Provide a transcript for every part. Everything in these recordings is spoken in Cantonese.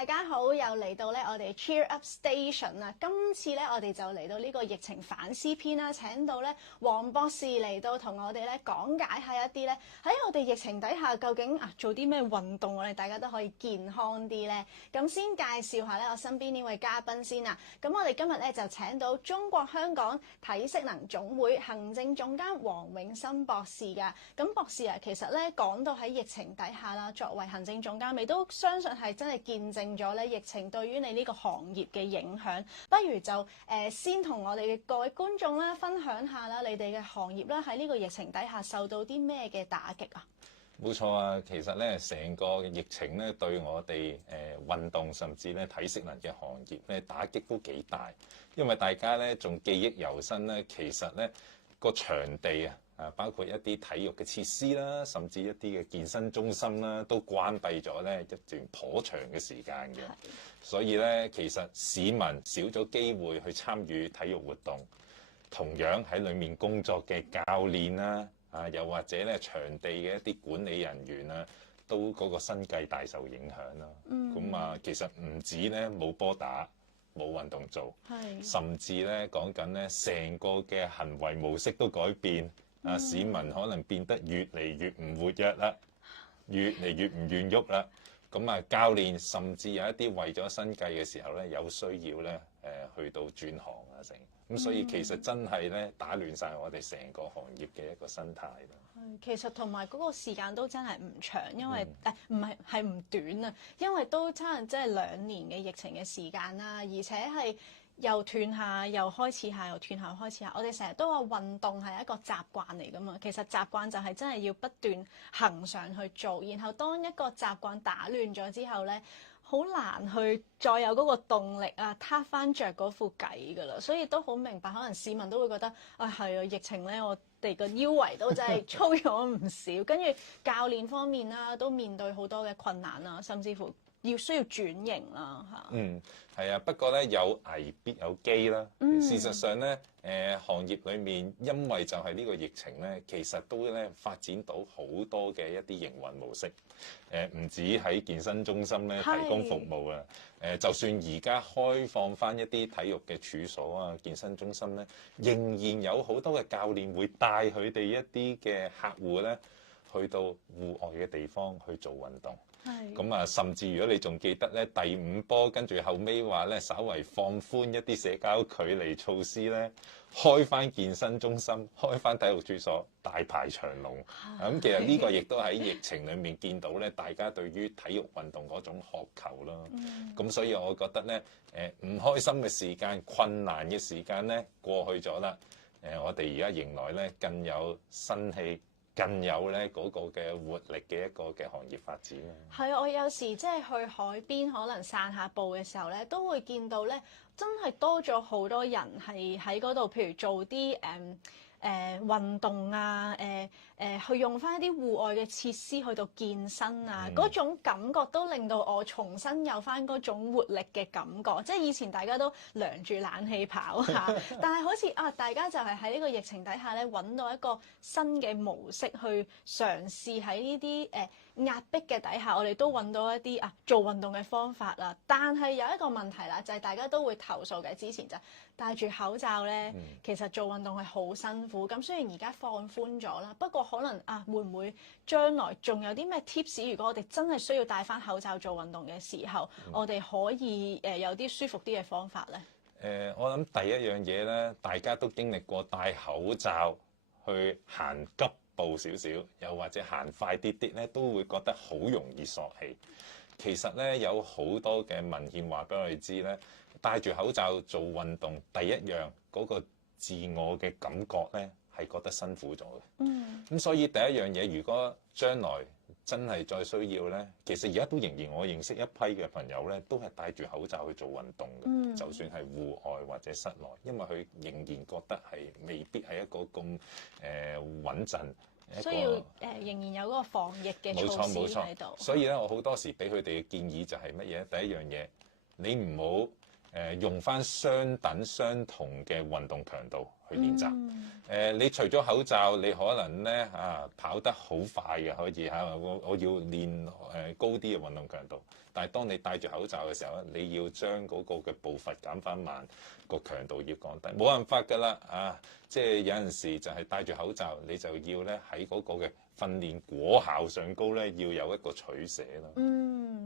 大家好，又嚟到咧我哋 Cheer Up Station 啦。今次咧我哋就嚟到呢個疫情反思篇啦，請到咧黃博士嚟到同我哋咧講解下一啲咧喺我哋疫情底下究竟做啲咩運動，我哋大家都可以健康啲咧。咁先介紹下咧我身邊呢位嘉賓先啊。咁我哋今日咧就請到中國香港體適能總會行政總監黃永森博士㗎。咁博士啊，其實咧講到喺疫情底下啦，作為行政總監，你都相信係真係見證咗咧疫情對於你呢個行業嘅影響。不如就先同我哋嘅各位觀眾啦分享下啦，你哋嘅行業啦喺呢個疫情底下受到啲咩嘅打擊啊？冇錯啊，其實咧成個疫情咧對我哋運動甚至咧體適能嘅行業咧打擊都幾大，因為大家咧仲記憶猶新咧，其實咧個場地包括一啲體育嘅設施啦，甚至一啲嘅健身中心啦，都關閉咗咧一段頗長嘅時間嘅。所以咧，其實市民少咗機會去參與體育活動，同樣喺裡面工作嘅教練啦，又或者咧場地嘅一啲管理人員啊，都嗰個生計大受影響啦。咁其實唔止咧冇波打，冇運動做，甚至咧講緊咧成個嘅行為模式都改變。市民可能變得越嚟越唔活躍啦，越嚟越唔願喐啦。咁教練甚至有一啲為咗生計嘅時候咧，有需要咧去到轉行成。咁所以其實真係咧打亂晒我哋成個行業嘅一個生態啦。其實同埋嗰個時間都真係唔長，因為係唔短啊，因為都差唔多即係2年嘅疫情嘅時間啦，而且係又斷下又開始下，又斷下又開始下。我哋成日都話運動係一個習慣嚟㗎嘛，其實習慣就係真係要不斷恆常去做，然後當一個習慣打亂咗之後咧，好難去再有嗰個動力撻翻着嗰副計㗎啦。所以都好明白，可能市民都會覺得係啊，疫情咧我哋個腰圍都真係粗咗唔少，跟住教練方面啦都面對好多嘅困難啦，甚至乎需要轉型啦嚇。係啊，不過咧有危必有機啦。事實上咧，行業裡面因為就係呢個疫情咧，其實都咧發展到好多嘅一啲營運模式。唔止喺健身中心咧提供服務啊，就算而家開放翻一啲體育嘅處所啊、健身中心咧，仍然有好多嘅教練會帶佢哋一啲嘅客戶咧去到戶外嘅地方去做運動。咁甚至如果你仲記得咧，第5波跟住後尾話咧，稍為放寬一啲社交距離措施咧，開翻健身中心、開翻體育處所，大排長龍。咁其實呢個亦都喺疫情裡面見到咧，大家對於體育運動嗰種渴求啦。咁所以我覺得咧，唔開心嘅時間、困難嘅時間咧過去咗啦。我哋而家迎來咧更有新氣，更有咧嗰個嘅活力嘅一個嘅行業發展啊！係啊，我有時即係去海邊可能散下步嘅時候咧，都會見到咧，真係多咗好多人係喺嗰度，譬如做啲運動去用翻一啲戶外嘅設施去到健身嗰種感覺都令到我重新有翻嗰種活力嘅感覺。即係以前大家都涼住冷氣跑下，但係好似大家就係喺呢個疫情底下咧，揾到一個新嘅模式去嘗試喺呢啲壓迫嘅底下，我哋都揾到一啲做運動嘅方法啦。但係有一個問題啦，就係大家都會投訴嘅，之前就戴住口罩咧，其實做運動係好辛苦。咁雖然而家放寬咗啦，不過可能會唔會將來仲有啲咩 tips？ 如果我哋真係需要戴翻口罩做運動嘅時候，我哋可以有啲舒服啲嘅方法咧？我諗第一樣嘢咧，大家都經歷過戴口罩去行急步少少，又或者行快啲啲咧，都會覺得好容易索氣。其實咧有好多嘅文獻話俾我哋知咧，戴住口罩做運動，第一樣嗰個自我嘅感覺咧係覺得辛苦咗嘅。咁所以第一樣嘢，如果將來真係再需要咧，其實而家都仍然我認識一批嘅朋友咧，都係戴住口罩去做運動嘅。就算係戶外或者室內，因為佢仍然覺得係未必係一個咁穩陣。需要仍然有嗰個防疫嘅措施喺度。所以咧，我好多時俾佢哋嘅建議就係乜嘢？第一樣嘢，你唔好用翻相等相同嘅運動強度去練習。嗯你除咗口罩，你可能咧跑得好快嘅可以嚇，我要練高啲嘅運動強度。但係當你戴住口罩嘅時候咧，你要將嗰個嘅步伐減翻慢，個強度要降低，冇辦法㗎啦即係有陣時就係戴住口罩，你就要咧喺嗰個嘅訓練果效上高咧，要有一個取捨咯。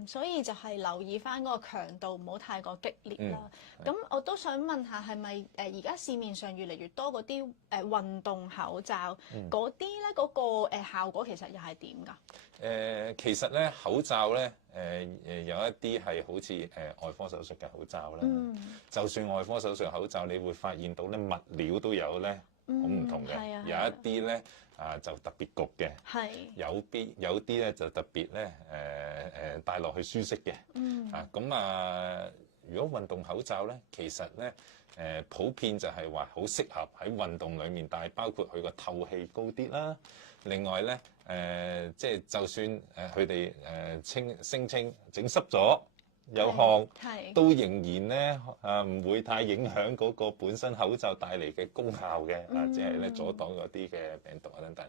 所以就係留意翻嗰個強度，唔好太過激烈啦。咁我都想問下，係咪而家市面上越嚟越多嗰啲運動口罩嗰啲咧，嗰個效果其實又係點㗎？其實咧口罩咧有一啲係好似外科手術嘅口罩啦。就算外科手術口罩，你會發現到咧物料都有咧好唔同嘅，有一啲咧就特別焗嘅，有啲咧就特別咧戴落去舒適嘅。如果運動口罩咧，其實咧普遍就係話好適合喺運動裡面戴，包括佢個透氣高啲啦。另外咧即係就算佢哋聲稱整濕咗有汗，都仍然咧唔會太影響嗰個本身口罩帶嚟嘅功效嘅，即係咧阻擋嗰啲嘅病毒啊等等。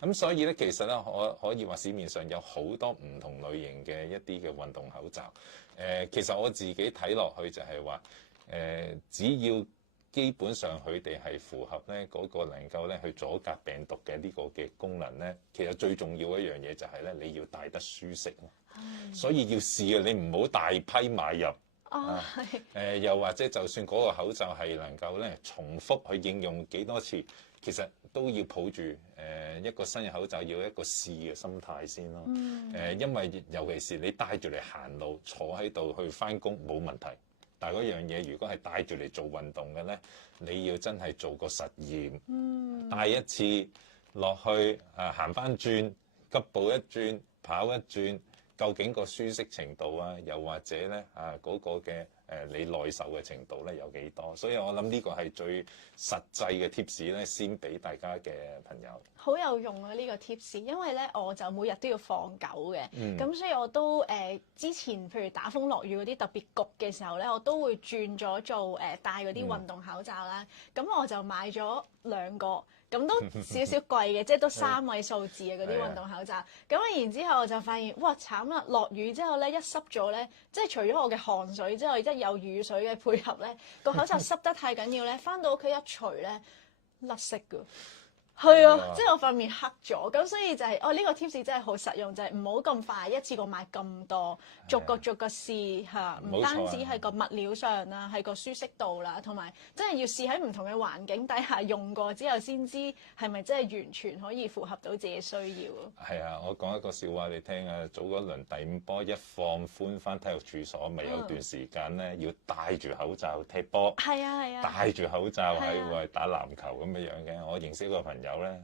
咁所以咧，其實咧可以話市面上有好多唔同類型嘅一啲嘅運動口罩。其實我自己睇落去就係話只要基本上佢哋係符合咧嗰個能夠咧去阻隔病毒嘅呢個嘅功能咧，其實最重要一樣嘢就係咧你要戴得舒適咯。所以要試你唔好大批買入。又或者就算嗰個口罩係能夠咧重複去應用幾多次，其實都要抱住一個新嘅口罩要一個試嘅心態先咯。因為尤其是你戴住嚟行路、坐喺度去返工冇問題，但係嗰樣嘢如果係戴住嚟做運動嘅咧，你要真係做個實驗，戴一次落去行返轉，急步一轉，跑一轉。究竟個舒適程度又或者咧嗰個嘅你耐受嘅程度咧有幾多？所以我諗呢個係最實際嘅 tips 咧，先俾大家嘅朋友。好有用啊！呢個 tips，因為咧我就每日都要放狗嘅，咁所以我都之前譬如打風落雨嗰啲特別焗嘅時候咧，我都會轉咗做戴嗰啲運動口罩啦。咁我就買咗2個。咁都少少貴嘅，即係都3位數字嘅嗰啲運動口罩。咁然之後我就發現，哇慘啦！落雨之後咧，一濕咗咧，即係除咗我嘅汗水之外，一有雨水嘅配合咧，個口罩濕得太緊要咧，翻到屋企一除咧，甩色㗎。係啊，即係我塊面黑咗，咁所以就係呢個 tips 真係好實用，就係唔好咁快一次過買咁多，逐個試嚇，唔單止係個物料上啦，係個舒適度啦，同埋真係要試喺唔同嘅環境底下用過之後，先知係咪真係完全可以符合到自己需要。係啊，我講一個笑話你聽啊，早嗰輪第5波一放寬翻體育處所，咪有段時間咧要戴住口罩踢波，係啊，戴住口罩喺打籃球咁樣嘅。我認識一個朋友咧，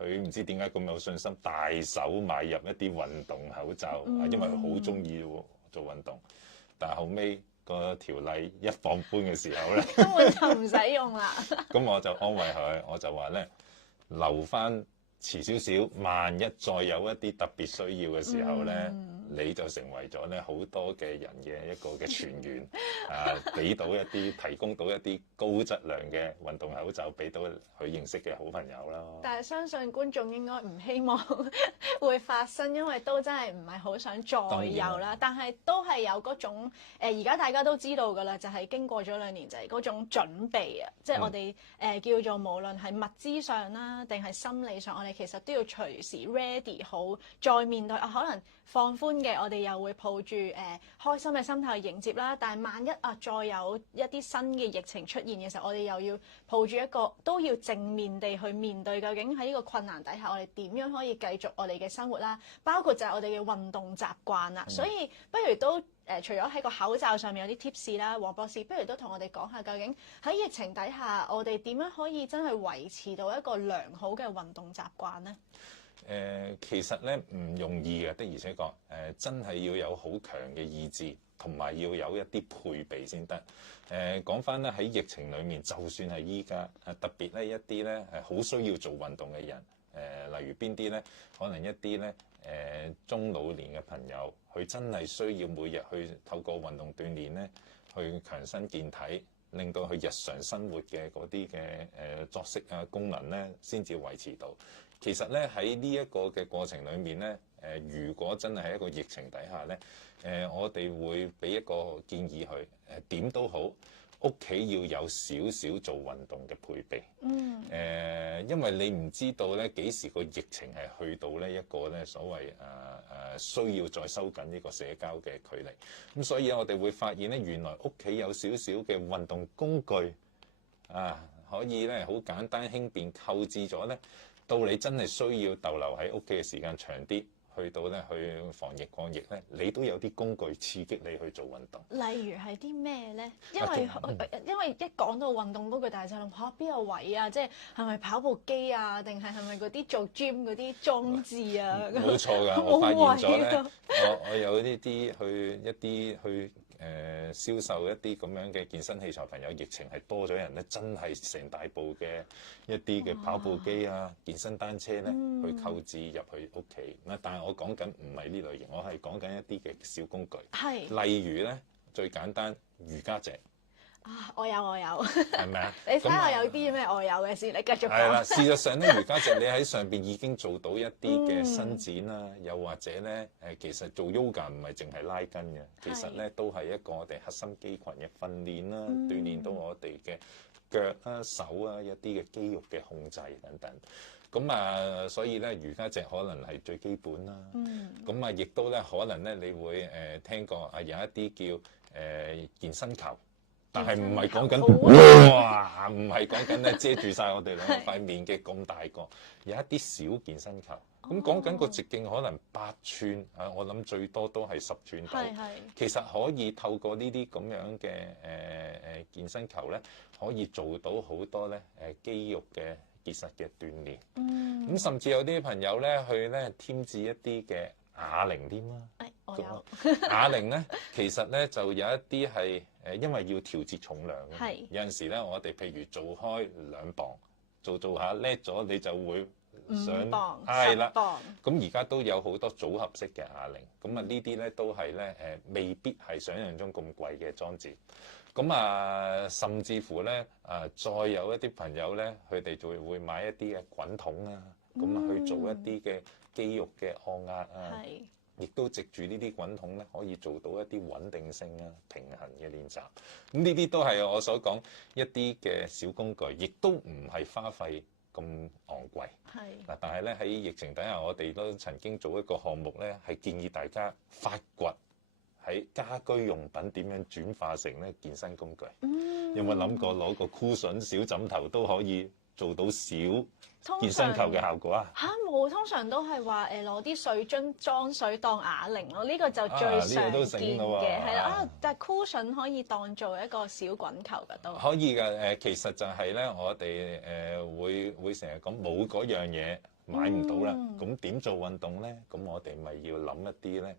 佢唔知點解咁有信心，大手買入一啲運動口罩，因為佢好中意做運動。但係後尾個條例一放寬嘅時候咧，根本就唔使用啦。咁我就安慰佢，我就話咧留翻遲少少，萬一再有一啲特別需要嘅時候咧，你就成為咗咧好多嘅人嘅一個嘅泉源，俾到一啲提供到一啲高質量嘅運動口罩俾到佢認識嘅好朋友啦。但係相信觀眾應該唔希望會發生，因為都真係唔係好想再有啦。但係都係有嗰種而家大家都知道㗎啦，就係經過咗2年就係嗰種準備啊，即係我哋叫做無論係物資上啦，定係心理上，我哋其實都要隨時 ready 好，再面對可能放寬嘅，我哋又會抱住開心嘅心態去迎接啦。但係萬一再有一啲新嘅疫情出現嘅時候，我哋又要抱住一個都要正面地去面對，究竟喺呢個困難底下，我哋點樣可以繼續我哋嘅生活啦？包括就係我哋嘅運動習慣啦。所以不如都除咗喺個口罩上面有啲 tips 啦，黃博士不如都同我哋講下，究竟喺疫情底下，我哋點樣可以真係維持到一個良好嘅運動習慣呢？其實咧唔容易嘅，的而且確真係要有好強嘅意志，同埋要有一啲配備先得。講翻咧喺疫情裡面，就算係依家特別咧一啲咧好需要做運動嘅人，例如邊啲咧？可能一啲咧中老年嘅朋友，佢真係需要每日去透過運動鍛鍊咧，去強身健體，令到佢日常生活嘅嗰啲嘅作息啊功能咧，先至維持到。其實咧喺呢一個嘅過程裡面咧，如果真係喺一個疫情底下咧，我哋會俾一個建議佢，點都好，屋企要有少少做運動嘅配備。因為你唔知道咧幾時個疫情係去到呢一個咧所謂需要再收緊呢個社交嘅距離。咁所以我哋會發現咧，原來屋企有少少嘅運動工具可以咧好簡單輕便購置咗咧，到你真係需要逗留喺屋企嘅時間長啲，去到咧去防疫抗疫咧，你都有啲工具刺激你去做運動。例如係啲咩咧？因為一講到運動工具，大家就諗嚇邊有位啊？即係咪跑步機啊？定係咪嗰啲做 gym 嗰啲裝置啊？冇錯㗎，我發現咗咧，我有呢啲去銷售一啲咁樣嘅健身器材朋友，疫情係多咗人咧，真係成大部嘅一啲嘅跑步機啊、健身單車咧，去購置入去屋企。但係我講緊唔係呢類型，我係講緊一啲嘅小工具。係。例如咧，最簡單瑜伽席。我有，係咪啊？你睇下有啲咩我有嘅先，你繼續講。係啦，事實上咧，瑜伽席你喺上邊已經做到一啲嘅伸展啦，又或者咧其實做 yoga 唔係淨係拉筋嘅，其實咧都係一個我哋核心肌群嘅訓練啦，鍛鍊到我哋嘅腳啊、手啊一啲嘅肌肉嘅控制等等。咁所以咧瑜伽席可能係最基本啦。咁亦都咧可能咧你會聽過有一啲叫健身球。但係唔係講緊哇，唔係講緊咧遮住晒我哋兩塊面嘅咁大個，有一啲小健身球。咁講緊個直徑可能8寸我諗最多都係10寸到。其實可以透過呢啲咁樣嘅健身球咧，可以做到好多咧肌肉嘅結實嘅鍛鍊。咁甚至有啲朋友咧去咧添置一啲嘅啞鈴添啦。我有啞鈴咧，其實咧就有一啲係因為要調節重量嘅，有陣時咧我哋譬如做開2磅，做下叻咗，你就會想5磅、10磅。咁而家都有好多組合式嘅啞鈴，咁呢啲咧都係咧未必係想象中咁貴嘅裝置。咁甚至乎咧再有一啲朋友咧，佢哋就會買一啲嘅滾筒啊，咁去做一啲嘅肌肉嘅按壓啊。亦都藉住呢啲滾筒咧，可以做到一啲穩定性啊、平衡嘅練習。咁呢啲都係我所講一啲嘅小工具，亦都唔係花費咁昂貴。嗱，但係咧喺疫情底下，我哋都曾經做一個項目咧，係建議大家發掘喺家居用品點樣轉化成咧健身工具。有冇諗過攞個 cushion 小枕頭都可以做到小健身球嘅效果啊？冇，通常都係話攞啲水樽裝水當啞鈴咯，呢個就最常見嘅，係啦。但係 cushion 可以當做一個小滾球㗎都。可以㗎，其實就係咧，我哋會成日講冇嗰樣嘢買唔到啦，咁點做運動咧？咁我哋咪要諗一啲咧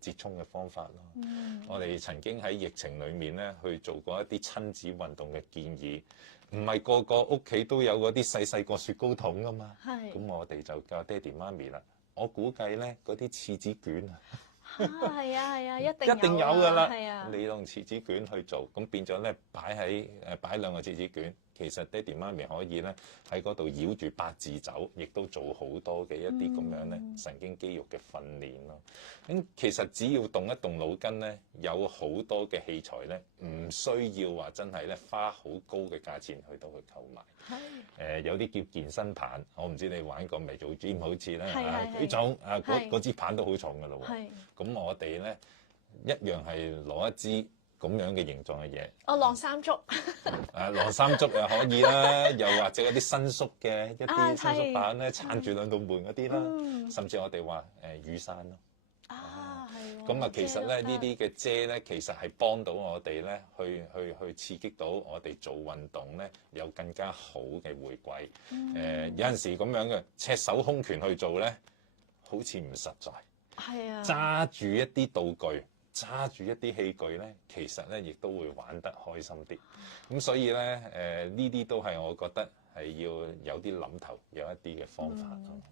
折衷嘅方法咯。我哋曾經喺疫情裡面咧去做過一啲親子運動嘅建議。唔係個個屋企都有嗰啲細細個雪糕筒㗎嘛，咁我哋就教爹哋媽咪啦。我估計咧嗰啲廁紙卷係啊，一定有㗎啦。你用廁紙卷去做，咁變咗咧擺兩個廁紙卷，其實爹哋媽咪可以咧喺嗰度繞住八字走，亦都做好多嘅一啲咁樣咧神經肌肉嘅訓練咯。咁其實只要動一動腦筋咧，有好多嘅器材咧，唔需要話真係咧花好高嘅價錢去到去購買。有啲叫健身棒，我唔知你玩過未？做 gym 好似咧舉重嗰支棒都好重㗎咯喎。咁我哋咧一樣係攞一支咁樣嘅形狀嘅嘢。晾衫竹。晾衫竹又可以啦，又或者嗰啲伸縮嘅一啲伸縮板咧，撐住兩道門嗰啲啦，甚至我哋話雨傘咯。咁其實咧呢啲嘅遮咧，其實係幫到我哋咧，去刺激到我哋做運動咧，有更加好嘅回饋。有陣時咁樣嘅赤手空拳去做咧，好似唔實在。揸住一啲道具，揸住一啲器具咧，其實咧亦都會玩得開心啲。咁所以咧呢啲都係我覺得係要有啲諗頭，有一啲嘅方法。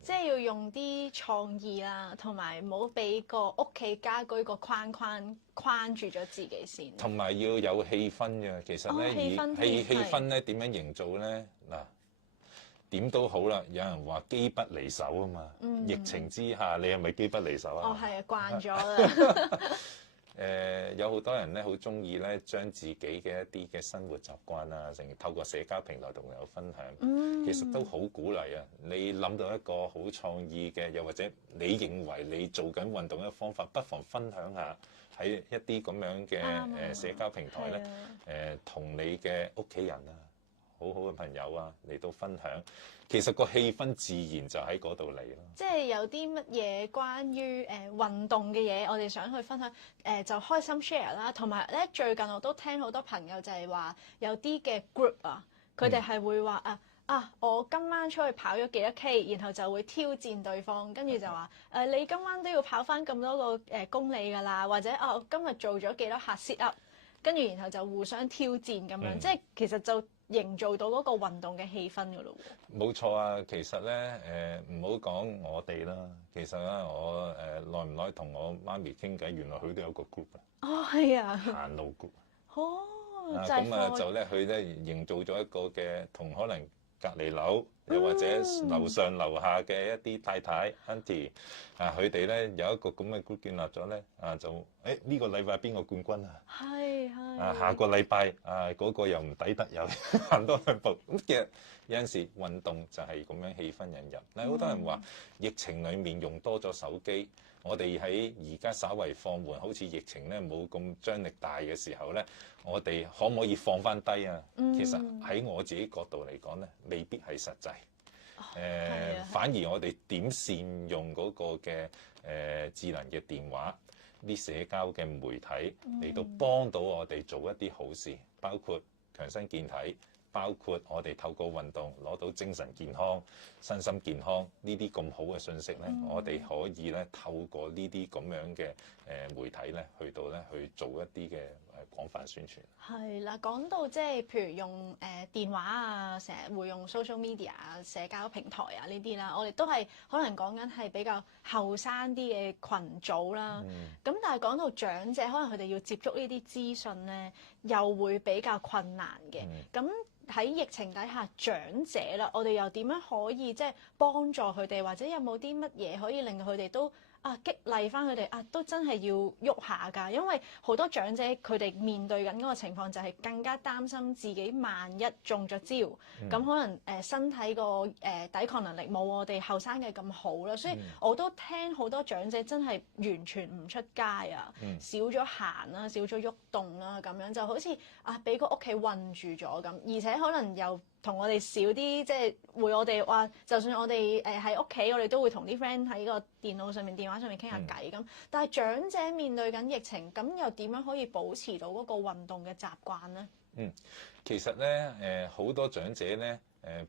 即係要用啲創意啦，同埋唔好俾個屋企家居個框住咗自己先。同埋要有氣氛嘅，其實咧氣氛咧點樣營造咧？嗱，點都好啦，有人話機不離手啊嘛。疫情之下，你係咪機不離手啊？係啊，慣咗啦。有好多人咧，好中意咧，將自己嘅一啲嘅生活習慣啊，成透過社交平台同朋友分享。其實都好鼓勵啊！你諗到一個好創意嘅，又或者你認為你做緊運動嘅方法，不妨分享下喺一啲咁樣嘅社交平台咧，同你嘅屋企人啊，好好嘅朋友啊嚟到分享。其實個氣氛自然就喺嗰度嚟咯。即係有啲乜嘢關於運動嘅嘢，我哋想去分享就開心 share 啦。同埋咧，最近我都聽好多朋友就係話有啲嘅 group 啊，佢哋係會話我今晚出去跑咗幾多 K， 然後就會挑戰對方，跟住就話你今晚都要跑翻咁多個公里㗎啦，或者我今日做咗幾多下 sit up， 跟住然後就互相挑戰咁樣，即係其實就營造到嗰個運動嘅氣氛㗎咯喎。冇錯啊，其實咧唔好講我哋啦，其實咧我耐唔耐同我媽咪傾偈，原來佢都有個 group 啊。係啊。行路 group。咁就咧佢咧營造咗一個嘅同可能隔離樓又或者樓上樓下嘅一啲太太 auntie 佢哋咧有一個咁嘅 group 建立咗咧就呢個禮拜邊個冠軍啊？係下個禮拜嗰個又唔抵得又行多兩步。咁其實有陣時運動就係咁樣氣氛引入。但係好多人話疫情裡面用多咗手機，我哋喺而家稍為放緩，好似疫情咧冇咁張力大嘅時候咧，我哋可唔可以放翻低啊？其實喺我自己角度嚟講咧，未必係實際。反而我哋點善用嗰個嘅智能嘅電話、啲社交嘅媒體嚟到幫到我哋做一啲好事，包括強身健體，包括我哋透過運動攞到精神健康、身心健康呢啲咁好嘅信息咧，我哋可以咧透過呢啲咁樣嘅媒體咧，去到咧去做一啲嘅廣泛宣傳。係啦，講到即係譬如用電話啊，成日會用 social media 啊、社交平台啊呢啲啦，我哋都係可能講緊係比較後生啲嘅群組啦。咁但係講到長者，可能佢哋要接觸呢啲資訊咧，又會比較困難嘅。咁喺疫情底下，長者啦，我哋又點樣可以即係幫助佢哋，或者有冇啲乜嘢可以令到佢哋都激勵翻佢哋都真係要喐下㗎？因為好多長者佢哋面對緊嗰個情況就係更加擔心自己萬一中咗招，咁可能身體個抵抗能力冇我哋後生嘅咁好啦，所以我都聽好多長者真係完全唔出街啊，少咗行啦，少咗喐動啦，咁樣就好似俾個屋企韞住咗咁，而且可能又同我哋少啲，即係會我哋話，就算我哋喺屋企，我哋都會同啲 friend 喺個電腦上面、電話上面傾下偈咁。但係長者面對緊疫情，咁又點樣可以保持到嗰個運動嘅習慣咧？其實咧好多長者咧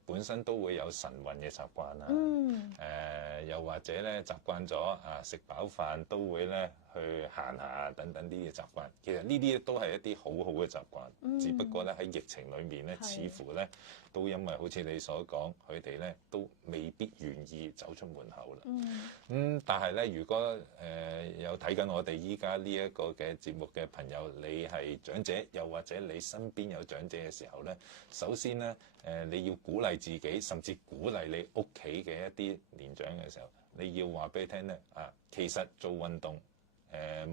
本身都會有晨運嘅習慣啦，又或者咧習慣咗食飽飯都會咧去行下等等啲嘅習慣。其實呢啲都係一啲好好嘅習慣，只不過咧喺疫情裏面咧，似乎咧都因為好似你所講，佢哋咧都未必願意走出門口啦。但係咧，如果有睇緊我哋依家呢一個嘅節目嘅朋友，你係長者，又或者你身邊有長者嘅時候咧，首先咧你要鼓勵自己，甚至鼓勵你屋企嘅一啲年長嘅時候，你要話俾佢聽咧其實做運動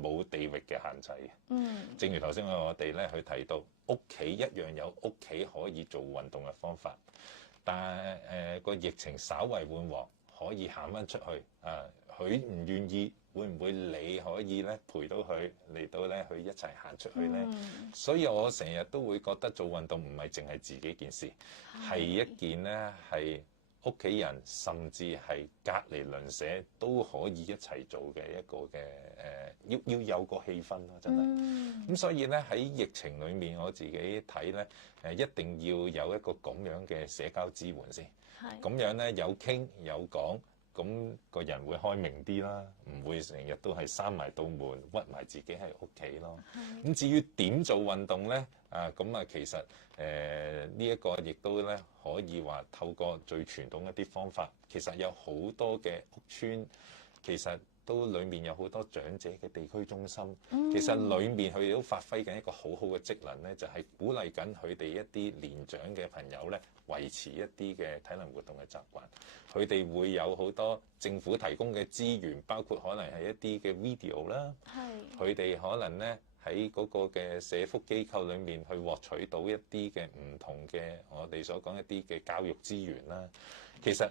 冇地域嘅限制嘅。正如頭先我哋咧去提到，屋企一樣有屋企可以做運動嘅方法，但係個疫情稍為緩和，可以行翻出去佢唔願意，會唔會你可以咧陪到佢嚟到咧去一齊行出去咧？所以我成日都會覺得做運動唔係淨係自己件事，係一件咧係屋企人甚至係隔離鄰舍都可以一齊做嘅一個嘅要有個氣氛咯，真係。咁所以咧喺疫情裡面，我自己睇咧一定要有一個咁樣嘅社交支援先。咁樣咧有傾有講，咁個人會開明啲啦，唔會成日都係閂埋道門，屈埋自己喺屋企咯。咁至於點做運動咧？咁啊，其實呢一個亦都咧可以話透過最傳統一啲方法，其實有好多嘅屋邨，其實都裡面有好多長者嘅地區中心，其實裡面佢哋都發揮緊一個好好嘅職能咧，就係鼓勵緊佢哋一啲年長嘅朋友咧，維持一啲嘅體能活動嘅習慣。佢哋會有好多政府提供嘅資源，包括可能係一啲嘅 video 啦，佢哋可能咧喺嗰個嘅社福機構裏面去獲取到一啲嘅唔同嘅我哋所講一啲嘅教育資源啦。其實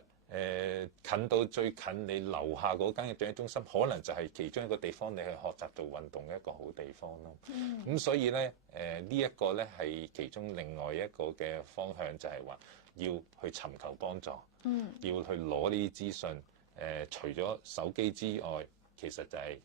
近到最近你樓下嗰間嘅長者中心，可能就係其中一個地方你去學習做運動嘅一個好地方咯。咁所以咧呢一個咧係其中另外一個嘅方向，就係話要去尋求幫助，要去攞呢啲資訊。除咗手機之外，其實就係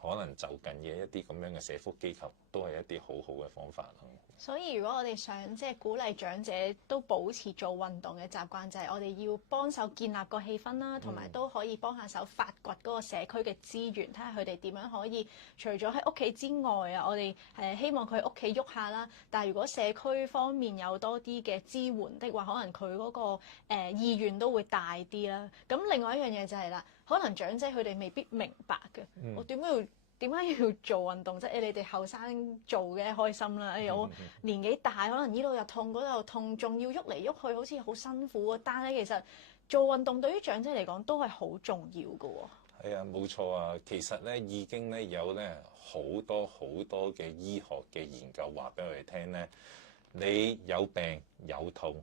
可能就近嘅一啲咁樣嘅社福機構，都係一啲好好嘅方法咯。所以如果我哋想即係鼓勵長者都保持做運動嘅習慣，就係我哋要幫手建立個氣氛啦，同埋都可以幫下手發掘嗰個社區嘅資源，睇下佢哋點樣可以除咗喺屋企之外啊，我哋希望佢屋企喐下啦。但係如果社區方面有多啲嘅支援的話，可能佢嗰個意願都會大啲啦。咁另外一樣嘢就係啦，可能長者佢哋未必明白嘅，我點解要做運動啫？你哋後生做嘅開心啦。我年紀大，可能呢度又痛，嗰度又痛，仲要喐嚟喐去，好似好辛苦啊。但係其實做運動對於長者嚟講都係好重要㗎喎。係啊，冇錯啊。其實咧已經咧有咧好多嘅醫學嘅研究話俾我哋聽咧，你有病有痛，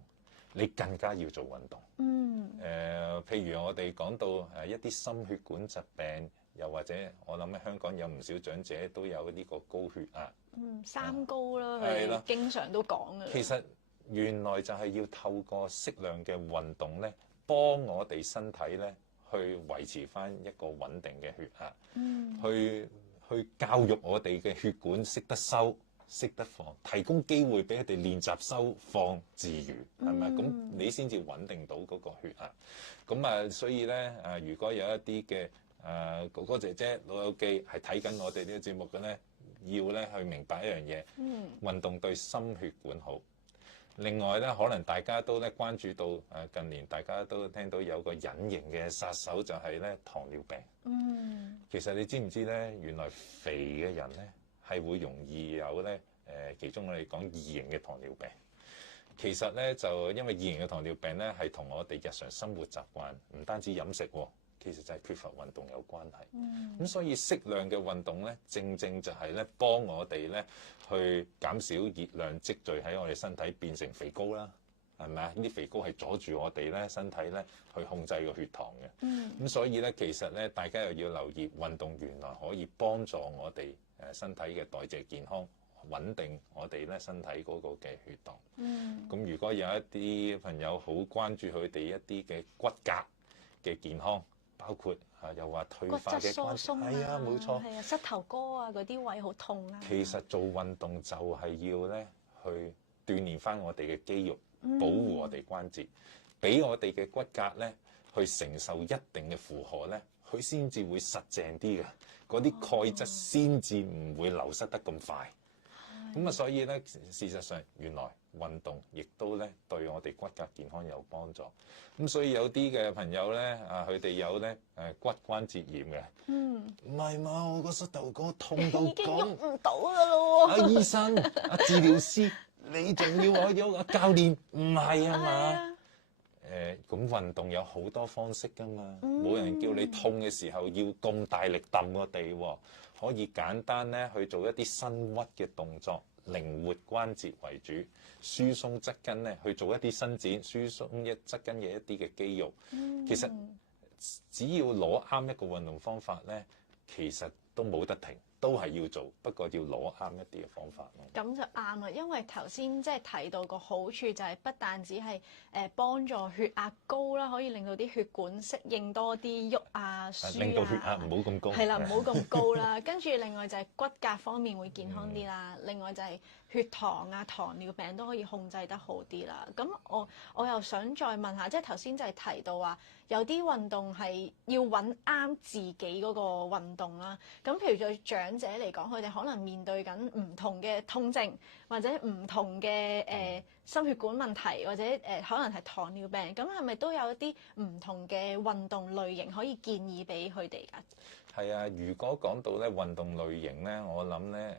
你更加要做運動。譬如我哋講到一啲心血管疾病。又或者我諗喺香港有唔少長者都有呢個高血壓，三高啦，佢哋經常都講嘅。其實原來就係要透過適量嘅運動咧，幫我哋身體咧去維持翻一個穩定嘅血壓，去教育我哋嘅血管識得收、識得放，提供機會俾佢哋練習收放自如，係咪？咁你先至穩定到嗰個血壓。咁所以咧如果有一啲嘅哥哥姐姐老友記係睇緊我哋呢個節目嘅咧，要咧去明白一樣嘢，運動對心血管好。另外咧，可能大家都咧關注到近年大家都聽到有個隱形嘅殺手就係咧糖尿病。其實你知唔知咧？原來肥嘅人咧係會容易有咧其中我哋講二型嘅糖尿病。其實咧就因為二型嘅糖尿病咧係同我哋日常生活習慣唔單止飲食喎。其實就係缺乏運動有關係，咁所以適量嘅運動咧，正就係咧幫我哋咧去減少熱量積聚喺我哋身體，變成肥膏啦，係咪啊？呢啲肥膏係阻住我哋咧身體咧去控制個血糖嘅，咁所以咧其實咧大家又要留意運動原來可以幫助我哋身體嘅代謝健康，穩定我哋咧身體嗰個嘅血糖。咁如果有一啲朋友好關注佢哋一啲嘅骨骼嘅健康。包括又話退化嘅關係，係啊，冇錯，係啊，膝頭哥啊嗰啲位好痛啊。其實做運動就係要咧去鍛鍊翻我哋嘅肌肉，保護我哋關節，俾我哋嘅骨骼咧去承受一定嘅負荷咧，佢先至會實淨啲嘅，嗰啲鈣質先至唔會流失得咁快。咁所以咧，事實上原來運動亦都咧對我哋骨骼健康有幫助。咁所以有啲嘅朋友咧，佢哋有咧骨關節炎嘅。唔係嘛，我個膝頭哥痛到已經喐唔到噶咯喎。醫生、治療師，你仲要我有教練？唔係啊嘛。咁運動有好多方式噶嘛，冇人叫你痛嘅時候要咁大力揼個地喎。可以簡單咧去做一啲伸屈嘅動作，靈活關節為主，疏鬆側筋咧去做一啲伸展，疏鬆側筋嘅一啲嘅肌肉。其實只要攞啱一個運動方法咧，其實都冇得停，都係要做，不過要攞啱一啲嘅方法咯。咁就啱啦，因為頭先即係提到個好處就係不但只係幫助血壓高啦，可以令到啲血管適應多啲喐啊、舒啊，令到血壓唔好咁高。係啦，唔好咁高啦。跟住另外就係骨骼方面會健康啲啦。另外就係血糖啊、糖尿病都可以控制得好啲啦。咁我又想再問下，即係頭先就係提到話有啲運動係要揾啱自己嗰個運動啦。咁譬如對長者嚟講，佢哋可能面對緊唔同嘅痛症，或者唔同嘅心血管問題，或者可能係糖尿病。咁係咪都有一啲唔同嘅運動類型可以建議俾佢哋㗎？係啊，如果講到咧運動類型咧，我諗咧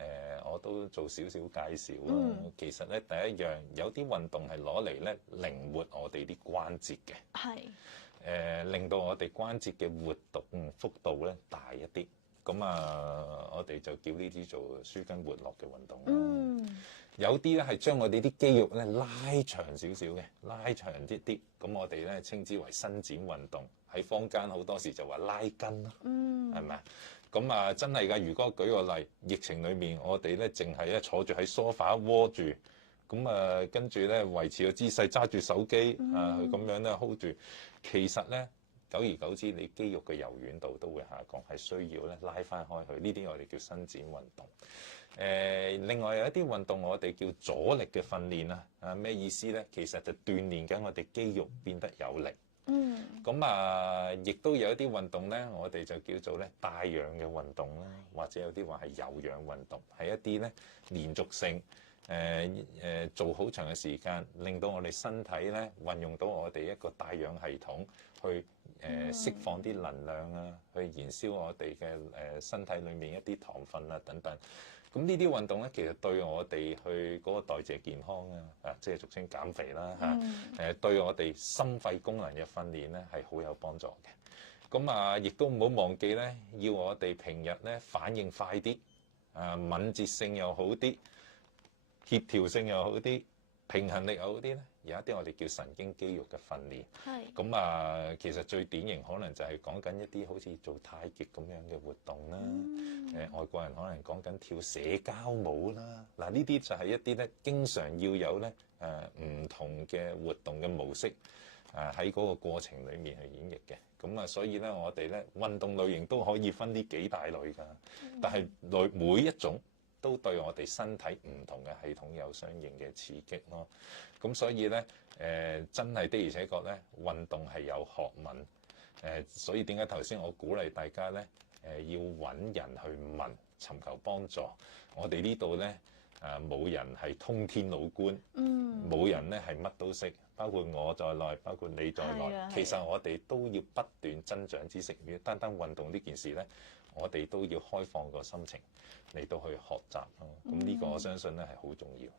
我都做少少介紹啦。其實咧第一樣有啲運動係攞嚟咧靈活我哋啲關節嘅，係令到我哋關節嘅活動幅度咧大一啲。咁我哋就叫呢啲做舒筋活絡嘅運動啦。有啲咧係將我哋啲肌肉咧拉長少少嘅，拉長啲啲。咁我哋咧稱之為伸展運動。喺坊間好多時就話拉筋咯，係咪啊？咁真係㗎。如果舉個例，疫情裏面我哋咧淨係咧坐住喺梳化窩住，咁跟住咧維持個姿勢，揸住手機咁樣咧 hold 住。其實咧久而久之，你肌肉嘅柔軟度都會下降，係需要咧拉翻開去。呢啲我哋叫伸展運動。另外有一啲運動我哋叫阻力嘅訓練啦。咩意思咧？其實就鍛鍊緊我哋肌肉變得有力。咁亦都有一啲運動咧，我哋就叫做咧帶氧嘅運動啦，或者有啲話係有氧運動，係一啲咧連續性做好長嘅時間，令到我哋身體咧運用到我哋一個帶氧系統去釋放啲能量啊，去燃燒我哋嘅身體裏面一啲糖分啊等等。咁呢啲運動咧，其實對我哋去嗰個代謝健康即係俗稱減肥啦對我哋心肺功能嘅訓練咧係好有幫助嘅。咁亦都唔好忘記咧，要我哋平日咧反應快啲，敏捷性又好啲，協調性又好啲，平衡力又好啲咧。有一啲我哋叫神經肌肉嘅訓練。咁其實最典型可能就係講緊一啲好似做太極咁樣嘅活動啦。外國人可能講緊跳社交舞啦。嗱，呢啲就係一啲咧經常要有咧唔同嘅活動嘅模式喺嗰個過程裡面去演繹嘅。咁所以咧我哋咧運動類型都可以分呢幾大類㗎。但係每一種都對我哋身體唔同嘅系統有相應嘅刺激咯。咁所以咧真係的而且確咧運動係有學問。所以點解頭先我鼓勵大家咧要揾人去問，尋求幫助。我哋呢度咧冇人係通天老官，冇人咧係乜都識，包括我在內，包括你在內。其實我哋都要不斷增長知識。如果單單運動呢件事咧，我哋都要開放個心情嚟到去學習咯。咁呢個我相信咧係好重要。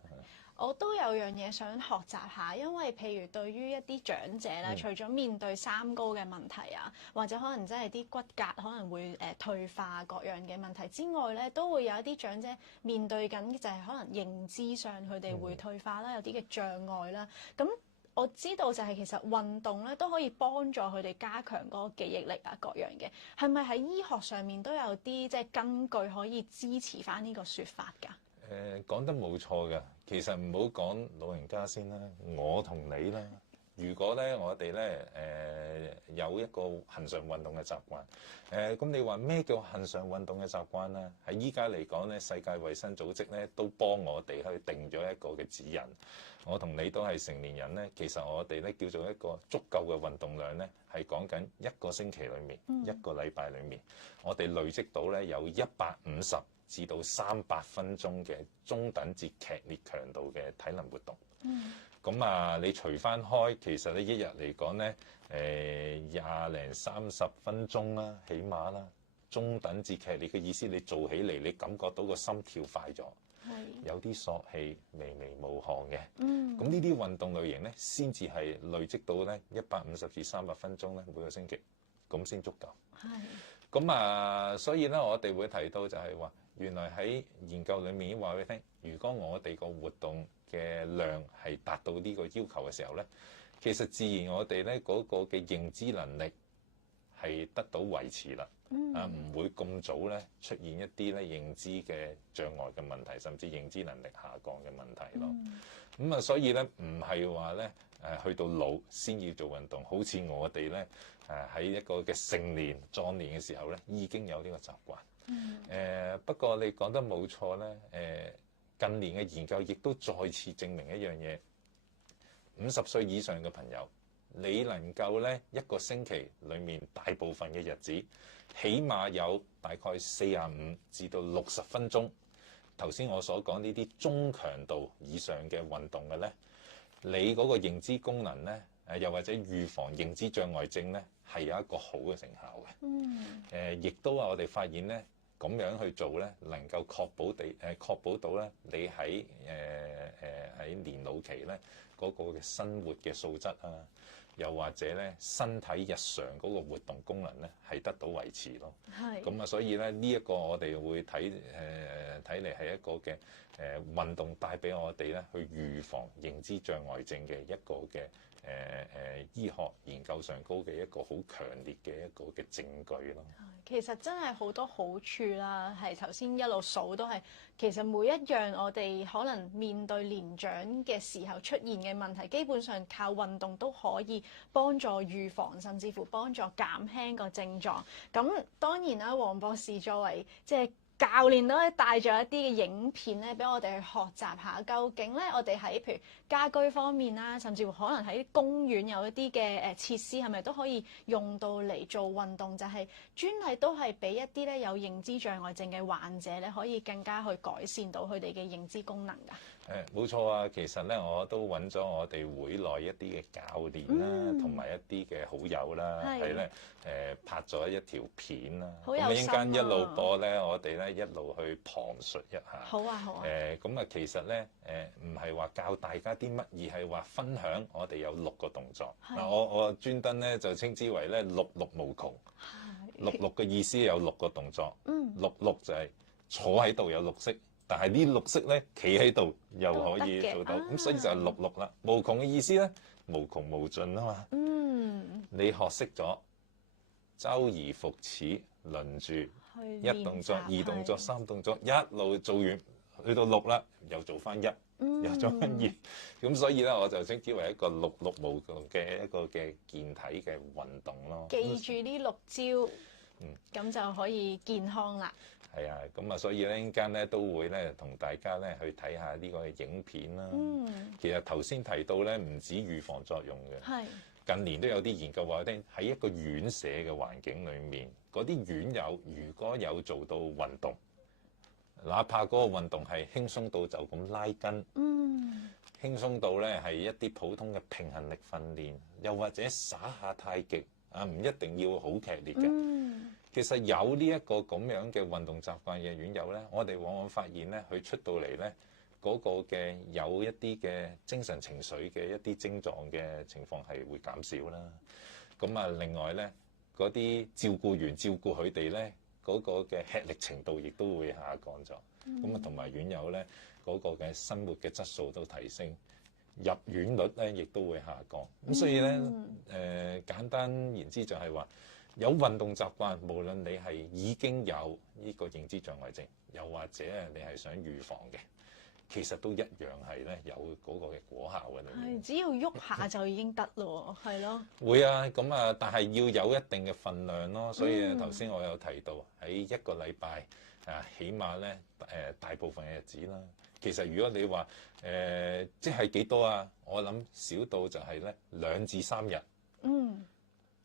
我都有樣嘢想學習下，因為譬如對於一啲長者咧，除咗面對三高嘅問題啊，或者可能真係啲骨骼可能會退化各樣嘅問題之外咧，都會有一啲長者面對緊就係可能認知上佢哋會退化啦，有啲嘅障礙啦。咁我知道就係其實運動咧都可以幫助佢哋加強嗰個記憶力啊各樣嘅，係咪喺醫學上面都有啲即係根據可以支持翻呢個說法㗎？講得冇錯㗎。其實唔好講老人家先啦，我同你啦。如果咧我哋咧有一個恆常運動嘅習慣，咁你話咩叫恆常運動嘅習慣咧？喺依家嚟講咧，世界衛生組織咧都幫我哋去定咗一個嘅指引。我同你都係成年人咧，其實我哋咧叫做一個足夠嘅運動量咧，係講緊一個星期裏面、一個禮拜裏面，我哋累積到咧有150至到300分鐘嘅中等至劇烈強度嘅體能活動。咁你除翻開，其實咧一日嚟講咧，20零30分鐘啦，起碼啦。中等至劇烈嘅意思，你做起嚟，你感覺到個心跳快咗，有啲索氣、微微冒汗嘅。咁呢啲運動類型咧，先至係累積到咧150至300分鐘咧，每個星期，咁先足夠。咁所以咧，我哋會提到就係話，原來喺研究裏面已經話俾你聽，如果我哋個活動嘅量係達到呢個要求嘅時候咧，其實自然我哋咧嗰個嘅認知能力係得到維持啦，唔會咁早咧出現一啲咧認知嘅障礙嘅問題，甚至認知能力下降嘅問題咯。咁啊，所以咧唔係話咧去到老先要做運動，好似我哋咧喺一個嘅成年壯年嘅時候咧已經有呢個習慣。不過你講得冇錯咧，近年嘅研究亦都再次證明一樣嘢，50歲以上嘅朋友，你能夠咧一個星期裡面大部分嘅日子，起碼有大概45至到60分鐘，頭先我所講呢啲中強度以上嘅運動嘅咧，你嗰個認知功能咧，又或者預防認知障礙症咧，係有一個好嘅成效嘅。亦都我哋發現咧，咁樣去做咧，能夠確保到咧，你喺喺年老期咧嗰個嘅生活嘅素質啊，又或者咧身體日常嗰個活動功能咧係得到維持咯。咁啊，所以咧呢一個我哋會睇嚟係一個嘅運動帶俾我哋咧去預防認知障礙症嘅一個嘅醫學研究上高嘅一個好強烈嘅一個嘅證據咯。其實真係好多好處啦，係頭先一路數都係，其實每一樣我哋可能面對年長嘅時候出現嘅問題，基本上靠運動都可以幫助預防，甚至乎幫助減輕個症狀。咁當然啦，黃博士作為即係教練都帶咗一啲嘅影片咧，俾我哋去學習下，究竟咧我哋喺譬如家居方面啦，甚至乎可能喺公園有一啲嘅設施，係咪都可以用到嚟做運動？就係專係都係俾一啲咧有認知障礙症嘅患者咧，可以更加去改善到佢哋嘅認知功能㗎。冇錯啊，其實咧我都揾咗我哋會內一啲嘅教練啦，同埋一啲嘅好友啦，係咧拍咗一條片啦。咁一陣間一路播咧，我哋咧一路去旁述一下。好啊，好啊。咁啊，其實咧唔係話教大家啲乜，而係話分享我哋有6個動作。嗱，我專登咧就稱之為咧6無窮。6嘅意思有6個動作。6就係坐喺度有綠色。但係呢綠色咧，企喺度又可以做到，咁所以就係6啦。無窮嘅意思咧，無窮無盡啊嘛。你學識咗周而復始輪住1動作、2動作、3動作，一路做完去到6啦，又做翻1，又做翻2。咁所以咧，我就稱之為一個6無窮嘅一個嘅健體嘅運動咯。記住呢6招，咁就可以健康啦。係啊，咁啊，所以咧陣間咧都會咧同大家咧去睇下呢個影片啦。其實頭先提到咧唔止預防作用嘅，近年都有啲研究話聽喺一個院舍嘅環境裡面，嗰啲院友如果有做到運動，哪怕嗰個運動係輕鬆到就咁拉筋，輕鬆到咧係一啲普通嘅平衡力訓練，又或者耍下太極啊，唔一定要好劇烈嘅。其實有呢一個咁樣嘅運動習慣嘅院友咧，我哋往往發現咧，佢出到嚟咧嗰個嘅有一啲嘅精神情緒嘅一啲症狀嘅情況係會減少啦。咁啊，另外咧嗰啲照顧員照顧佢哋咧嗰個嘅吃力程度亦都會下降咗。咁啊，同埋院友咧嗰個嘅生活嘅質素都提升，入院率咧亦都會下降。咁所以咧簡單言之就係話，有運動習慣，無論你係已經有呢個認知障礙症，又或者你係想預防嘅，其實都一樣係咧有嗰個嘅果效嘅。係，只要喐下就已經得咯，係咯。會啊，咁啊，但係要有一定嘅份量咯。所以頭先我有提到喺一個禮拜起碼咧大部分嘅日子啦。其實如果你話即係幾多啊？我諗少到就係咧2至3日。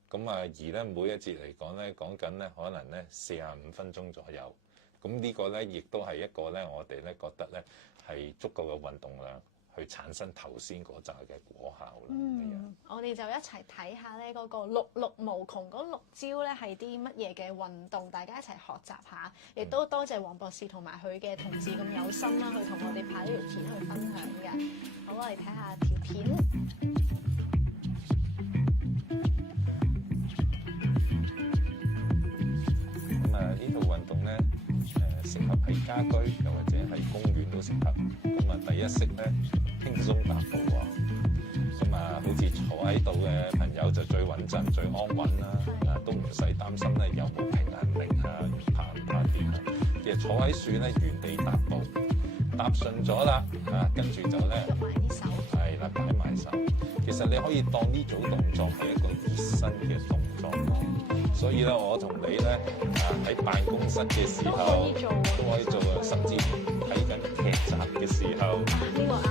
咁啊，而咧每一節嚟講咧，講緊咧可能咧45分鐘左右。咁呢個咧亦都係一個咧，我哋咧覺得咧係足夠嘅運動量去產生頭先嗰扎嘅果效啦。我哋就一齊睇下咧嗰個6無窮嗰6招咧係啲乜嘢嘅運動，大家一齊學習下。亦都多謝黃博士同埋佢嘅同事咁有心啦，去同我哋拍呢條片去分享嘅。好，我哋睇下條片。呢套運動咧適合喺家居又或者喺公園都適合。咁啊，第一式咧輕鬆踏步喎。咁啊，好似坐喺度嘅朋友就最穩陣、最安穩啦，都唔使擔心咧有冇平衡力啊，怕唔怕跌啊。其實坐喺樹咧原地踏步，踏順咗啦，跟住就咧喐埋啲手，係啦，擺埋手。其實你可以當呢組動作係一個熱身嘅動作。所以咧，我同你咧喺辦公室嘅時候都可以做啊，甚至睇緊劇集嘅時候，呢個啱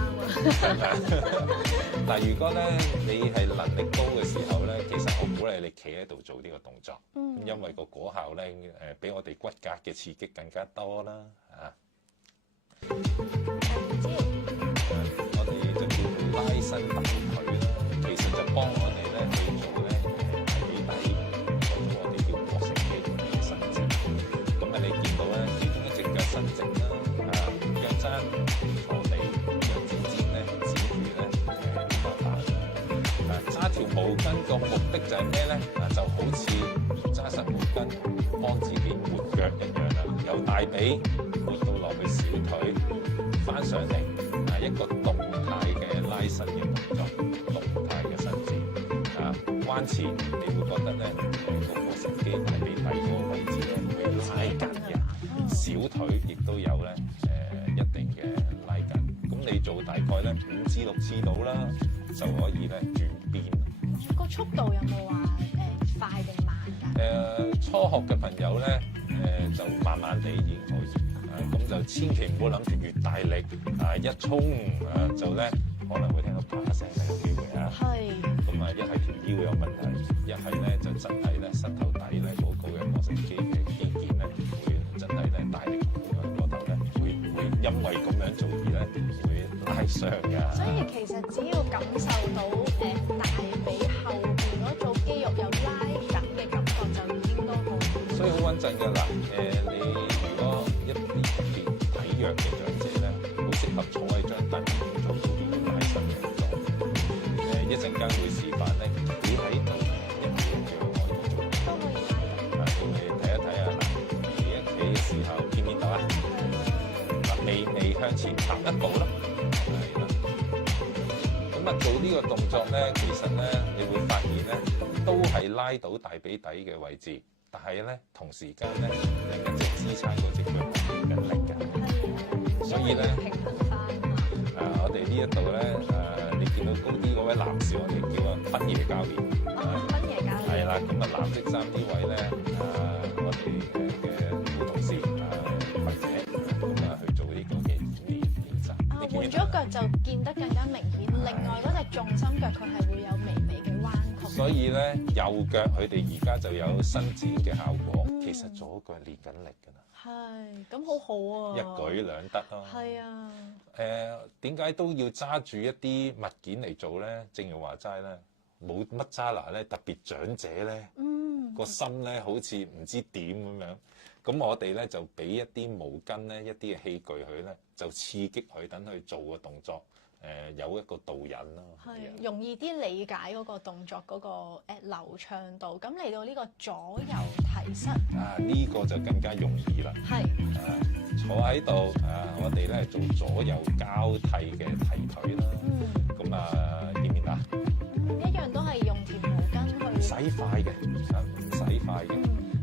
啊！但如果咧你係能力高嘅時候咧，其實我鼓勵你企喺度做呢個動作，因為個果效咧比我哋骨骼嘅刺激更加多啦我哋就叫做拉伸大腿啦，其實就幫我哋咧去做咧大髀底，做我哋叫膕繩肌嘅伸展。咁你見到咧，其中一隻腳伸直啦，腳踭坐地，腳尖尖咧指住咧下巴啦。揸條毛巾個目的就係咩咧？就好似揸實毛巾幫自己抹腳一樣啦，由大髀抹到落去小腿，翻上嚟一個動態嘅拉伸嘅動作，動態嘅伸展。關前你會覺得咧個膕繩肌大髀底個位置咧會拉緊嘅，小腿亦都有咧一定嘅拉緊。咁你做大概咧5至6次到啦，就可以咧轉邊。個速度有冇話快定慢㗎？初學嘅朋友咧就慢慢地已經可以。咁就千祈唔好諗住越大力一衝就咧可能會聽到啪聲嘅機會係。咁一係條腰有問題，一係咧就真係咧膝頭底咧嗰個嘅膕繩肌嘅肌腱咧會真係咧大力嗰頭咧會因為咁樣做而咧會拉傷㗎。所以其實只要感受到大髀後邊嗰組肌肉有拉緊嘅感覺就已經都好。所以好穩陣㗎嗱，你如果一啲特別體弱嘅長者咧，好適合坐喺張凳做呢個拉伸嘅動作。一陣間會示範咧，企喺度一樣可以做。都可以拉緊。你睇一睇嗱，企一企嘅時候見唔見到啊？微微向前踏一步啦，係啦。咁做呢個動作咧，其實咧你會發現咧，都係拉到大髀底嘅位置。但係咧，同時間咧，另一隻支撐嗰隻腳係緊力嘅，所以咧，平衡翻我哋呢一度咧，你見到高啲嗰位男士，我哋叫啊斌爺教練，斌爺教練，係啦，咁藍色衫呢位咧，我哋嘅老同事或者去做呢個嘅練習。換咗腳就見得更加明顯，另外嗰隻重心腳佢係會有微微嘅彎曲。所以咧，右腳佢哋而家就有伸展嘅效果，其實左腳練緊力㗎啦。係，咁好好啊！一舉兩得咯。係啊。點解都要揸住一啲物件嚟做咧？正如話齋咧，冇乜揸拿咧，特別長者咧，個心咧好似唔知點咁樣。咁我哋咧就俾一啲毛巾咧，一啲嘅器具佢咧，就刺激佢等佢做個動作。有一個導引咯，係容易啲理解嗰個動作嗰個流暢度。咁嚟到呢個左右提膝呢個就更加容易啦。係坐喺度我哋咧做左右交替嘅提腿啦。咁見唔見啊？一樣都係用條毛巾去。唔使快嘅，唔使快嘅。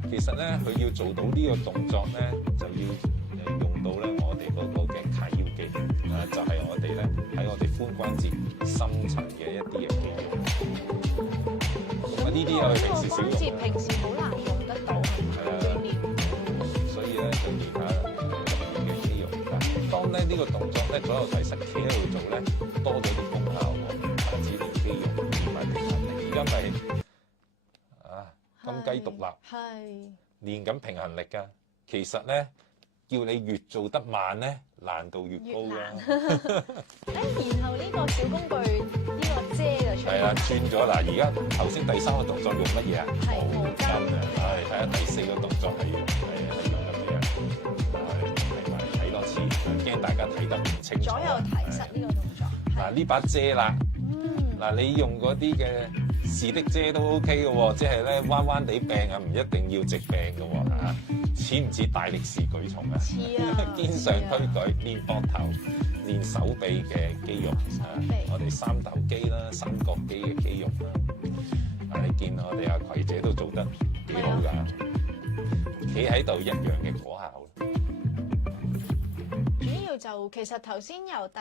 其實咧，佢要做到呢個動作咧，就要用到咧我哋嗰個嘅髂腰肌，就係我哋咧喺我哋髖關節深層嘅一啲嘅肌肉。呢啲我哋平時少用，平時好難用得到，所以咧就練下入邊嘅肌肉。當咧呢個動作咧左右提膝企喺度做咧，多咗啲功效喎，唔單止練肌肉，練埋平衡力。而家咪金雞獨立，係練緊平衡力㗎。其實咧，叫你越做得慢咧，難度越高㗎。然後呢個小工具，呢個遮就出嚟。係啦，轉咗嗱，而家頭先第3個動作用乜嘢啊？毛巾睇下第4個動作係用緊乜嘢？睇多次，驚大家睇得唔清楚。左右提膝呢個動作。呢把遮啦。你用嗰啲嘅士的遮都 OK 嘅喎，即係咧彎彎地柄唔一定要直柄嘅喎。似唔似大力士舉重啊？似啊，肩上推舉，練膊頭，練手臂嘅肌肉我哋三頭肌啦、三角肌嘅肌肉啦。你見我哋阿葵姐都做得幾好㗎，企喺度一樣嘅果效。主要就其實頭先由第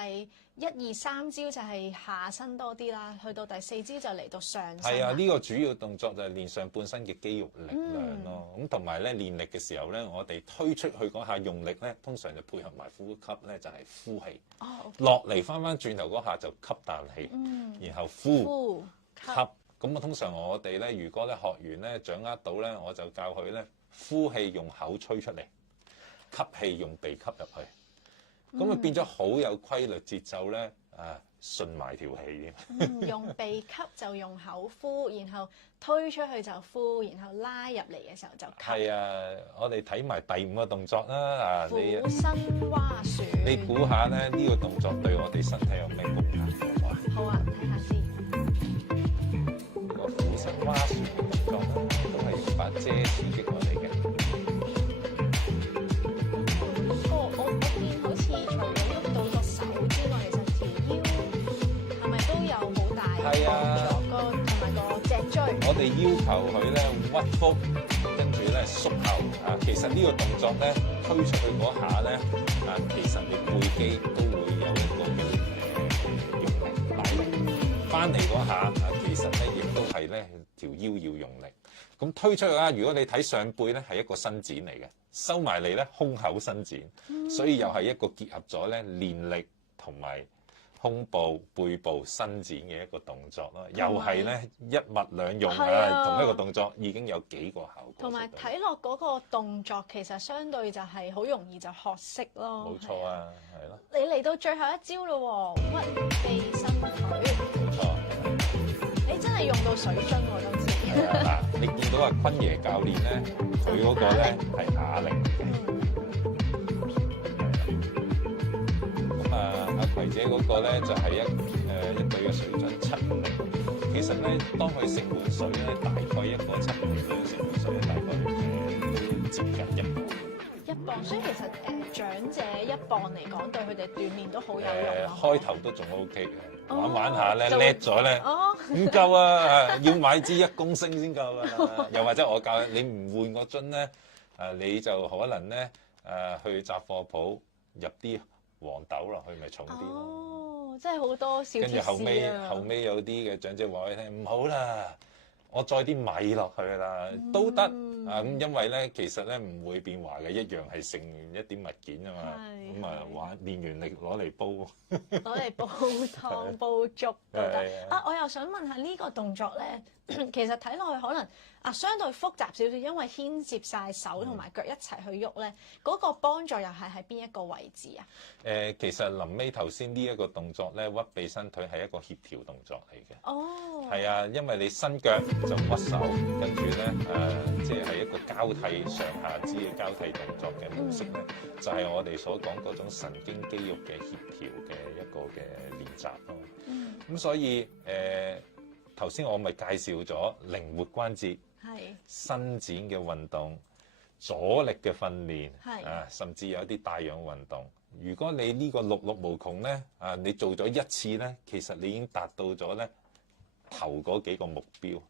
1、2、3招就係下身多啲啦，去到第4招就嚟到上身。係啊，呢個主要動作就係練上半身嘅肌肉力量咯。咁同埋咧練力嘅時候咧，我哋推出去嗰下用力咧，通常就配合埋呼吸咧，就係呼氣。落嚟翻轉頭嗰下就吸啖氣，然後呼吸。咁通常我哋咧，如果咧學員咧掌握到咧，我就教佢咧呼氣用口吹出嚟，吸氣用鼻吸入去。咁變咗好有規律節奏咧，順埋條氣添。用鼻吸就用口呼，然後推出去就呼，然後拉入嚟嘅時候就吸。係啊，我哋睇埋第5個動作啦。俯身蛙船。你估下咧呢個動作對我哋身體有咩功效？好啊，睇下先。呢個俯身蛙船嘅動作咧，都係用把遮刺激我哋嘅。我見好似除咗喐到個手之外，其實條腰係咪都有好大嘅幫助？同埋個脊椎。我哋要求佢咧屈腹，跟住咧縮後其實呢個動作咧推出去嗰下咧其實你背肌都會有一個嘅用力大力。翻嚟嗰下其實咧亦都係咧條腰要用力。咁推出去如果你睇上背咧係一個伸展嚟嘅，收埋嚟咧胸口伸展，所以又係一個結合咗咧練力同埋胸部、背部伸展嘅一個動作咯。又係咧一物兩用同一個動作已經有幾個效果。同埋睇落嗰個動作其實相對就係好容易就學識咯。冇錯啊，係咯。你嚟到最後一招咯喎，屈臂伸腿。冇錯。你真係用到水樽喎今次。嗱，你見到坤爺教練咧，佢嗰個咧係啞鈴嘅。咁阿葵姐嗰個咧就係一對嘅水樽750。其實咧，當佢盛滿水咧，大概一個750嘅盛滿水咧，大概都接近1磅。1磅，所以其實長者1磅嚟講，對佢哋鍛鍊都好有用。開頭都仲 OK 嘅，玩下咧叻咗咧，唔夠啊！要買支1公升先夠啊！又或者我教你唔換個樽咧，你就可能咧去雜貨鋪入啲黃豆落去，咪重啲咯。真係好多小貼士啊！跟住後尾有啲嘅長者話俾你聽，唔好啦，我載啲米落去啦，都得咁，因為咧其實咧唔會變壞嘅，一樣係剩一啲物件啊嘛。咁練完力攞嚟煲，攞嚟煲湯煲粥都得。我又想問下呢個動作咧，其實睇落去可能相對複雜少少，因為牽涉晒手同埋腳一齊去喐咧，嗰個幫助又係喺邊一個位置啊？其實臨尾頭先呢一個動作咧，屈臂伸腿係一個協調動作嚟嘅。係啊，因為你伸腳就屈手，跟住咧即係一個交替上下肢嘅交替動作嘅模式咧，就係我哋所講嗰種神經肌肉嘅協調嘅一個嘅練習咯。咁所以頭先我咪介紹咗靈活關節、伸展嘅運動、阻力嘅訓練，甚至有啲帶氧運動。如果你呢個陸無窮咧，你做咗一次咧，其實你已經達到咗咧頭嗰幾個目標。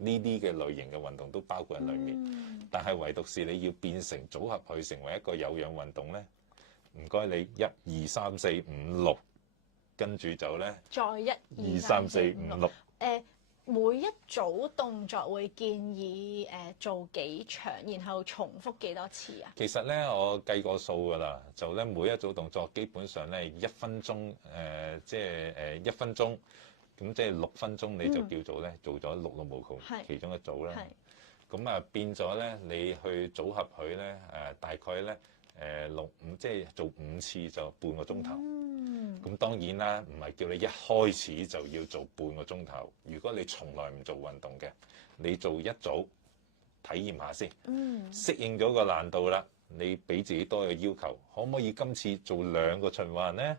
呢啲嘅類型嘅運動都包括喺裡面，但係唯獨是你要變成組合去成為一個有氧運動咧，唔該你1、2、3、4、5、6，跟住就咧再1、2、3、4、5、6。每一組動作會建議做幾長，然後重複幾多次啊？其實咧，我計過數㗎啦，就咧每一組動作基本上咧1分鐘，即係1分鐘，咁即係6分鐘你就叫做咧做咗陸無窮其中一組啦。咁變咗咧，你去組合佢咧大概咧即係做5次就半個鐘頭。咁當然啦，唔係叫你一開始就要做半個鐘頭。如果你從來唔做運動嘅，你做一組體驗下先，適應咗個難度啦，你俾自己多個要求，可唔可以今次做2個循環呢？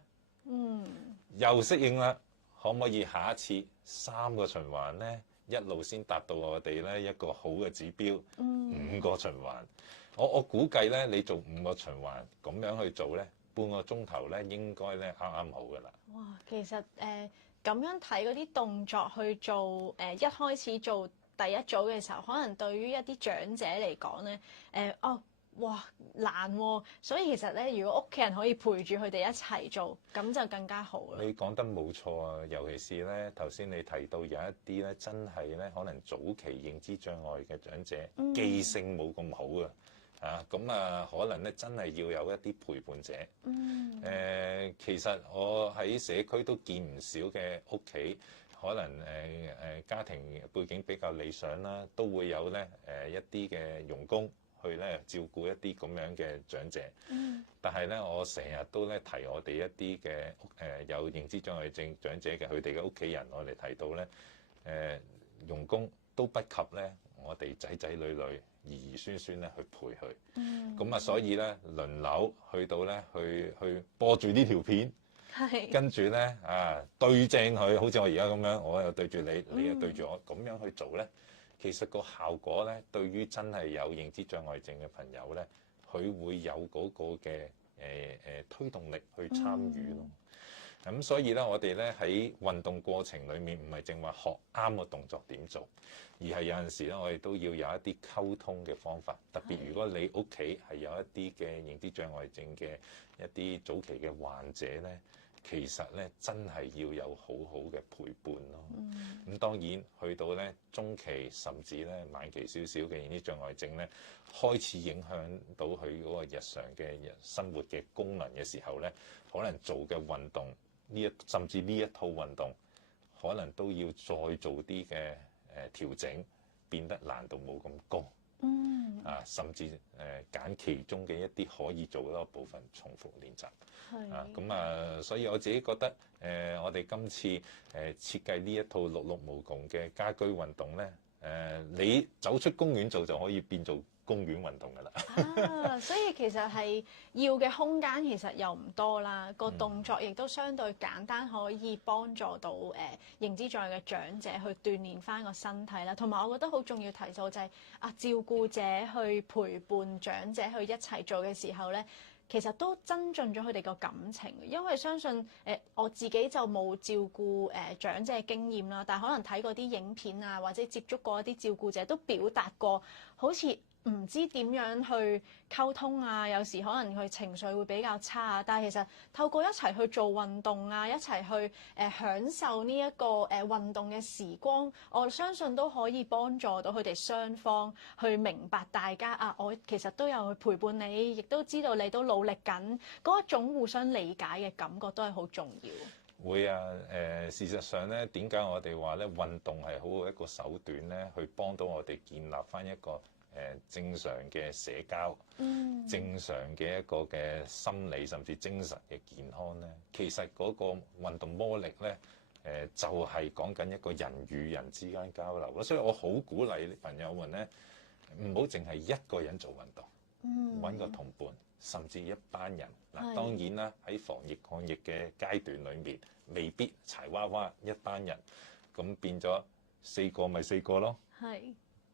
又適應啦，可唔可以下一次3個循環呢？一路先達到我哋咧一個好嘅指標，5個循環。我估計咧，你做5個循環咁樣去做咧，半個鐘頭咧應該咧啱啱好噶啦。哇，其實咁樣睇嗰啲動作去做一開始做第一組嘅時候，可能對於一啲長者嚟講咧，哇難喎，所以其實咧，如果屋企人可以陪住佢哋一齊做，咁就更加好啦。你講得冇錯啊，尤其是咧頭先你提到有一啲咧真係咧可能早期認知障礙嘅長者，記性冇咁好啊，咁啊可能咧真係要有一啲陪伴者。其實我喺社區都見唔少嘅屋企，可能家庭背景比較理想啦，都會有咧一啲嘅傭工去咧照顧一啲咁樣嘅長者。但係咧，我成日都咧提我哋一啲嘅有認知障礙症長者嘅佢哋嘅屋企人，我哋提到咧傭工都不及咧我哋仔仔女女兒兒孫孫咧去陪佢。咁啊，所以咧輪流去到咧去播住呢條片，跟住咧對正佢，好似我而家咁樣，我又對住你，你又對住我，咁樣去做咧。其實個效果咧，對於真係有認知障礙症嘅朋友咧，佢會有嗰個嘅推動力去參與咯。咁所以咧，我哋咧喺運動過程裡面，唔係淨話學啱個動作點做，而係有陣時咧，我哋都要有一啲溝通嘅方法。特別如果你屋企係有一啲嘅認知障礙症嘅一啲早期嘅患者咧，其實咧真係要有好好嘅陪伴咯。咁當然去到咧中期甚至咧晚期少少嘅認知障礙症咧，開始影響到佢嗰個日常嘅生活嘅功能嘅時候咧，可能做嘅運動甚至呢一套運動，可能都要再做啲嘅調整，變得難度冇咁高。甚至揀其中嘅一啲可以做嗰個部分重複練習。咁所以我自己覺得我哋今次設計呢一套六六無窮嘅家居運動咧，你走出公園做就可以變做公園運動㗎啦。所以其實係要嘅空間其實又唔多啦，個動作亦都相對簡單，可以幫助到認知障礙嘅長者去鍛鍊翻個身體啦。同埋我覺得好重要提到就係照顧者去陪伴長者去一齊做嘅時候咧，其實都增進咗佢哋個感情。因為相信我自己就冇照顧長者嘅經驗啦，但係可能睇過啲影片啊，或者接觸過一啲照顧者都表達過，好似唔知點樣去溝通啊，有時可能佢情緒會比較差啊。但係其實透過一齊去做運動啊，一齊去享受呢一個運動嘅時光，我相信都可以幫助到佢哋雙方去明白大家我其實都有去陪伴你，亦都知道你都努力緊，嗰一種互相理解嘅感覺都係好重要。會啊，事實上咧，點解我哋話咧運動係好好一個手段咧，去幫到我哋建立翻一個正常嘅社交，正常嘅一個嘅心理甚至精神嘅健康咧，其實嗰個運動魔力咧，就係講緊一個人與人之間交流咯。所以我好鼓勵朋友們咧，唔好淨係一個人做運動，揾個同伴，甚至一班人。嗱，當然啦，喺防疫抗疫嘅階段裏面，未必柴娃娃一班人，咁變咗4個咪4個咯。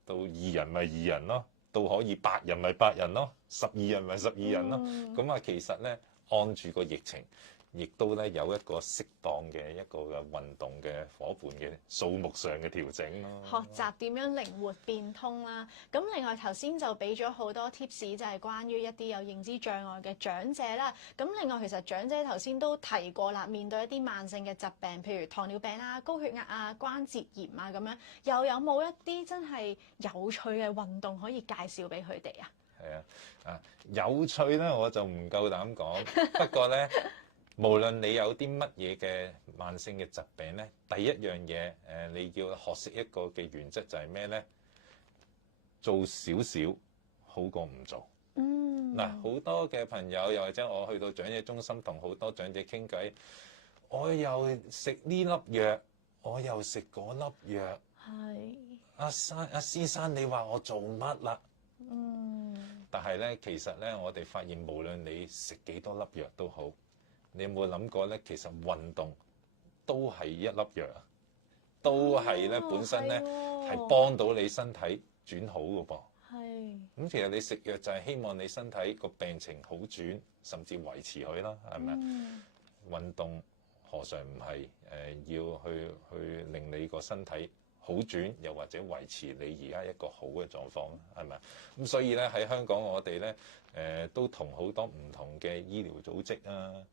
到2人咪2人咯，到可以8人咪8人咯，12人咪12人咯。咁其實咧，按住個疫情，亦都咧有一個適當嘅一個嘅運動嘅伙伴嘅數目上嘅調整咯。學習點樣靈活變通啦。咁另外頭先就俾咗好多 tips，就係關於一啲有認知障礙嘅長者啦。咁另外其實長者頭先都提過啦，面對一啲慢性嘅疾病，譬如糖尿病啊、高血壓啊、關節炎啊咁樣，又有冇一啲真係有趣嘅運動可以介紹俾佢哋啊？係啊，有趣咧我就唔夠膽講，不過咧。無論你有啲乜嘢嘅慢性嘅疾病咧，第一樣嘢你要學識一個嘅原則就係咩咧？做少少好過唔做。嗱，好多嘅朋友又或者我去到長者中心同好多長者傾偈，我又食呢粒藥，我又食嗰粒藥。阿先生，你話我做乜啦？但係咧，其實咧，我哋發現無論你食幾多粒藥都好。你有冇諗過咧？其實運動都係一粒藥，都係咧本身咧係幫到你身體轉好嘅噃。咁其實你食藥就係希望你身體個病情好轉，甚至維持佢啦，係咪啊？運動何嘗唔係要去令你個身體好轉，又或者維持你而家一個好嘅狀況，係咪啊？咁所以咧喺香港我哋咧都同好多唔同嘅醫療組織啊，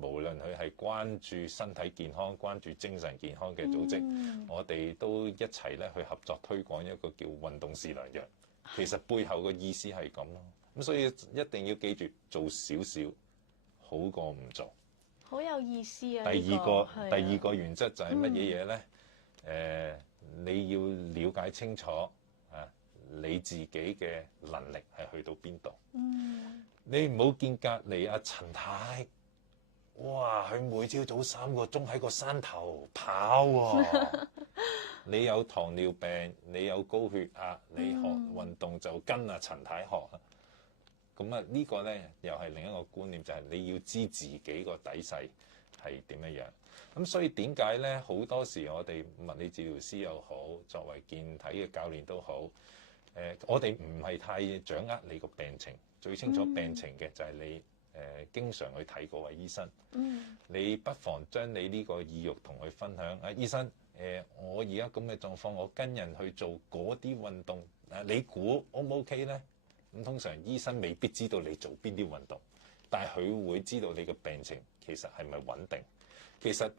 無論佢係關注身體健康、關注精神健康嘅組織，我哋都一齊咧去合作推廣一個叫運動是良藥。其實背後嘅意思係咁咯。咁所以一定要記住，做少少好過唔做。好有意思啊！第二個原則就係乜嘢嘢咧？你要了解清楚你自己嘅能力係去到邊度。你唔好見隔離阿陳太，哇！佢每朝早3個鐘喺個山頭跑喎。你有糖尿病，你有高血壓，你學運動就跟阿陳太學。咁啊，呢個咧又係另一個觀念，就係你要知自己個底細係點樣樣。咁所以點解咧？好多時我哋物理治療師又好，作為健體嘅教練都好，我哋唔係太掌握你個病情，最清楚病情嘅就係你經常去睇嗰位醫生。你不妨將你呢個意欲同佢分享。醫生，我而家咁嘅狀況，我跟人去做嗰啲運動，你估 O 唔 OK 咧？咁通常醫生未必知道你做邊啲運動，但係佢會知道你嘅病情其實係咪穩定。其實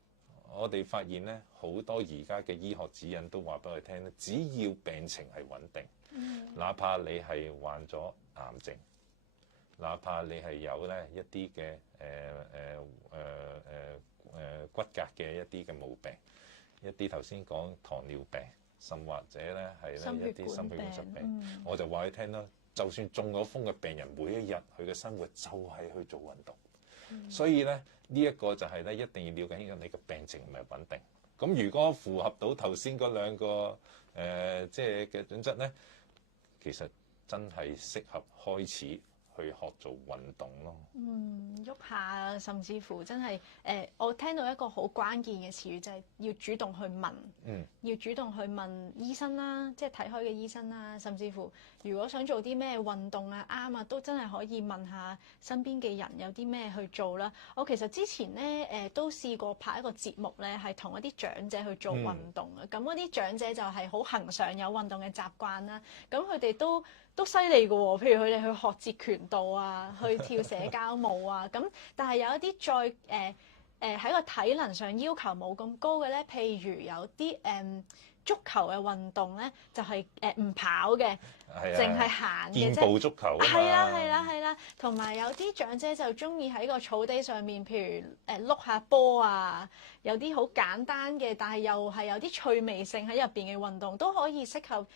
我哋發現咧，好多而家嘅醫學指引都話俾我哋聽咧，只要病情係穩定，哪怕你係患咗癌症，哪怕你係有咧一啲嘅骨骼嘅一啲嘅毛病，一啲頭先講糖尿病，甚或者咧係咧一啲心血管疾病，我就話你聽啦。就算中咗風嘅病人，每一日佢嘅生活就係去做運動。所以咧呢一個就係咧一定要了解清楚你嘅病情係咪穩定。咁如果符合到頭先嗰兩個即係嘅準則咧，其實真係適合開始去學做運動咯。喐下，甚至乎真係我聽到一個好關鍵嘅詞語就係要主動去問，要主動去問醫生啦，即係睇開嘅醫生啦，甚至乎如果想做啲咩運動啊啱啊，都真係可以問下身邊嘅人有啲咩去做啦。我其實之前咧都試過拍一個節目咧，係同一啲長者去做運動啊。咁嗰啲長者就係好恆常有運動嘅習慣啦。咁佢哋都犀利㗎喎，譬如佢哋去學截拳道啊，去跳社交舞啊，咁但係有一啲再喺個體能上要求冇咁高嘅咧，譬如有啲足球嘅運動咧，就係唔跑嘅，淨係行嘅啫。健步足球啊嘛。係啦，同埋有啲長者就中意喺個草地上面，譬如碌下波啊，有啲好簡單嘅，但係又係有啲趣味性喺入邊嘅運動，都可以適合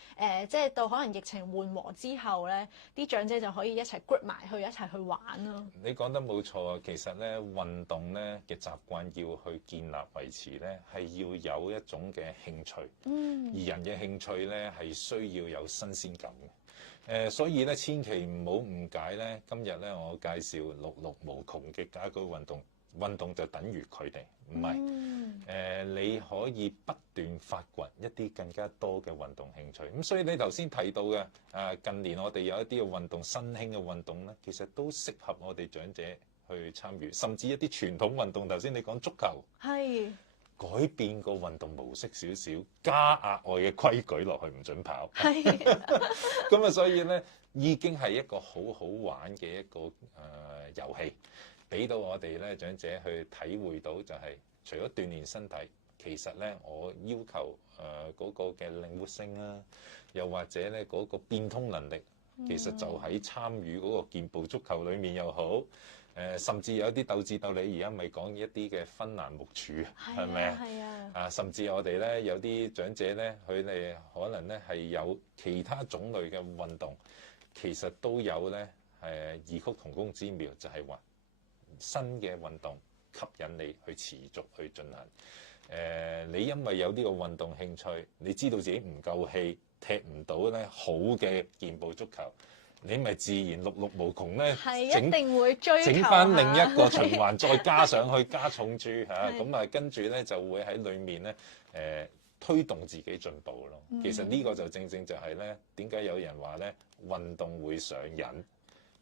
即係到可能疫情緩和之後咧，啲長者就可以一齊 group 埋去一齊去玩咯。你講得冇錯啊，其實咧運動咧嘅習慣要去建立維持咧，係要有一種嘅興趣。而人嘅興趣咧係需要有新鮮感嘅。所以咧千祈唔好誤解咧。今日咧我介紹陸陸無窮嘅家居運動，運動就等於佢哋，唔係。你可以不斷發掘一啲更加多嘅運動興趣。咁所以你頭先提到嘅近年我哋有一啲嘅運動，新興嘅運動咧，其實都適合我哋長者去參與，甚至一啲傳統運動。頭先你講足球，係。改變個運動模式少少，加額外嘅規矩落去，唔准跑。係。咁啊，所以咧已經係一個好好玩嘅一個遊戲，俾到我哋咧長者去體會到就係除咗鍛鍊身體，其實咧我要求嗰個嘅靈活性啦，又或者咧嗰個變通能力，其實就喺參與嗰個健步足球裡面又好。甚至有啲鬥智鬥力，而家咪講一啲嘅芬蘭木柱，係咪啊？係啊！甚至我哋咧有啲長者咧，佢哋可能咧係有其他種類嘅運動，其實都有咧異曲同工之妙，就係話新嘅運動吸引你去持續去進行。你因為有呢個運動興趣，你知道自己唔夠氣，踢唔到咧好嘅健步足球。你咪自然陸陸無窮咧，一定會追求整翻另一個循環，再加上去加重注嚇，咁啊跟住咧就會喺裡面咧推動自己進步咯。其實呢個就正正就係咧，點解有人話咧運動會上癮、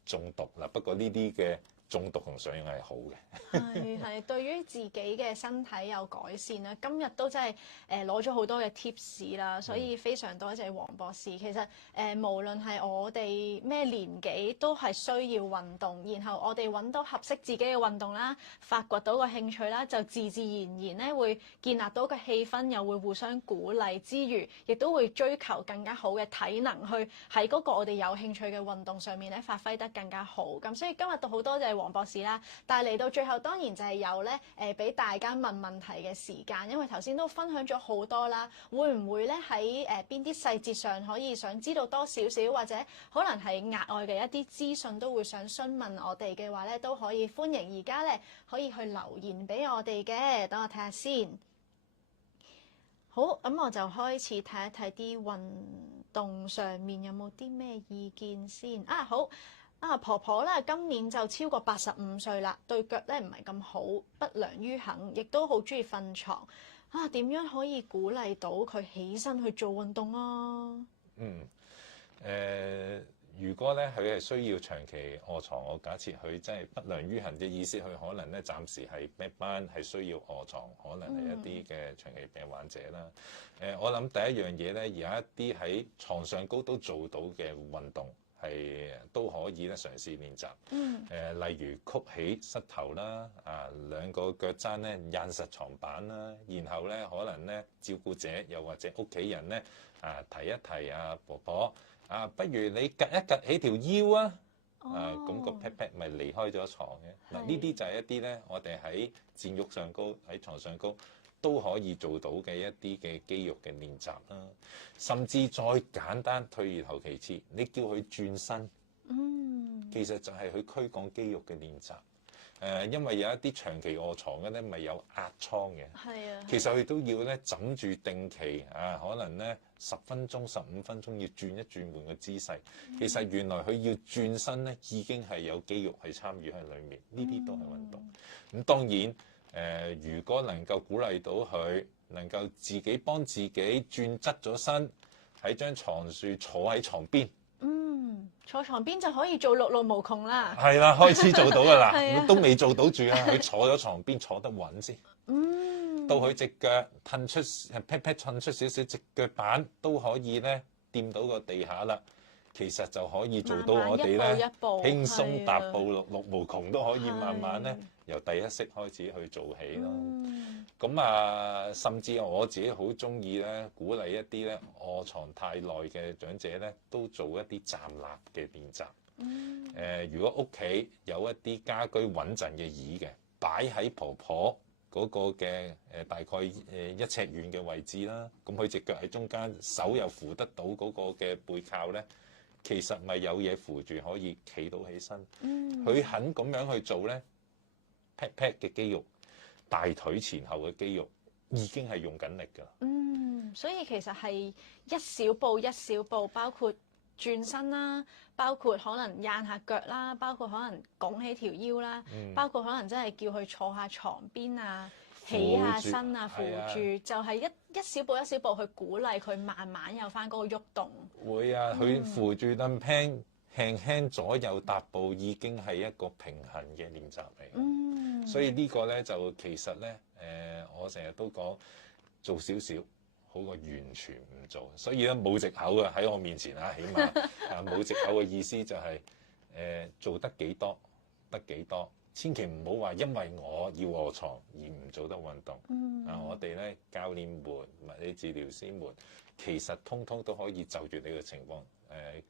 中毒啦？不過呢啲嘅中毒同上癮係好嘅，係對於自己嘅身體有改善啦。今日都真係攞咗好多嘅 tips 啦，所以非常多謝黃博士。其實無論係我哋咩年紀，都係需要運動，然後我哋揾到合適自己嘅運動啦，發掘到個興趣啦，就自自然然咧會建立到個氣氛，又會互相鼓勵之餘，亦都會追求更加好嘅體能，去喺嗰個我哋有興趣嘅運動上面咧發揮得更加好。咁所以今日都好多謝黃博士啦，但係嚟到最後當然就係有咧俾大家問問題嘅時間，因為頭先都分享咗好多啦，會唔會咧喺邊啲細節上可以想知道多少少，或者可能係額外嘅一啲資訊都會想詢問我哋嘅話咧，都可以歡迎而家咧可以去留言俾我哋嘅，等我睇下先。好，咁我就開始睇一睇啲運動上面有冇啲咩意見先。好。婆婆咧今年就超過85歲啦，對腳咧唔係咁好，不良於行，亦都好中意瞓床。點樣可以鼓勵到佢起身去做運動啊？如果咧佢係需要長期臥床，我假設佢真係不良於行嘅意思，佢可能咧暫時係咩班係需要臥床，可能係一啲嘅長期病患者啦。我諗第一樣嘢咧，有一啲喺床上高都做到嘅運動。係都可以咧嘗試練習，例如曲起膝頭啦，兩個腳踭咧印實床板啦，然後咧可能咧照顧者又或者屋企人咧提一提婆婆不如你趌一趌起條腰啊，咁個 pat pat 咪離開咗床嘅。嗱，呢啲就係一啲咧我哋喺墊褥上高喺床上高都可以做到嘅一啲嘅肌肉嘅練習啦，甚至再簡單退而求其次，你叫佢轉身，其實就係佢軀幹肌肉嘅練習。因為有一啲長期臥床嘅咧，咪有壓瘡嘅，其實佢都要咧枕住定期可能咧10分鐘、15分鐘要轉一轉換個姿勢。其實原來佢要轉身咧，已經係有肌肉係參與喺裡面，呢啲都係運動。咁當然。如果能夠鼓勵到佢，能夠自己幫自己轉側咗身，喺張床上坐喺床邊，坐床邊就可以做六路無窮啦。係啦，開始做到㗎啦，都未做到住啊！佢坐咗床邊坐得穩先，到佢隻腳褪出 pat pat 褪出少少，隻腳板都可以咧掂到個地下啦。其實就可以做到我哋咧輕鬆踏步六路無窮，都可以慢慢咧由第一式開始去做起咯。咁甚至我自己好中意咧，鼓勵一啲咧臥床太耐嘅長者咧，都做一啲站立嘅練習。如果屋企有一啲家居穩陣嘅椅嘅，擺喺婆婆嗰個嘅大概1尺遠嘅位置啦，咁佢隻腳喺中間，手又扶得到嗰個嘅背靠咧。其實咪有嘢扶住可以企到起身，佢肯咁樣去做咧 pat pat 嘅肌肉、大腿前後嘅肌肉已經係用緊力㗎。所以其實係一小步一小步，包括轉身啦，包括可能掗下腳啦，包括可能拱起條腰啦，包括可能真係叫佢坐下床邊啊。起下身扶住，就係一小步一小步去鼓勵佢慢慢有翻嗰個喐動。會佢扶住凳 pan，輕輕左右踏步已經係一個平衡嘅練習嚟。所以呢個咧就其實咧我成日都講做少少好過完全唔做。所以咧冇藉口嘅喺我面前起碼冇藉口嘅意思就係做得幾多得幾多。千祈唔好話因為我要臥床而唔做得運動。我哋咧教練們、物理治療師們，其實通通都可以就住你嘅情況，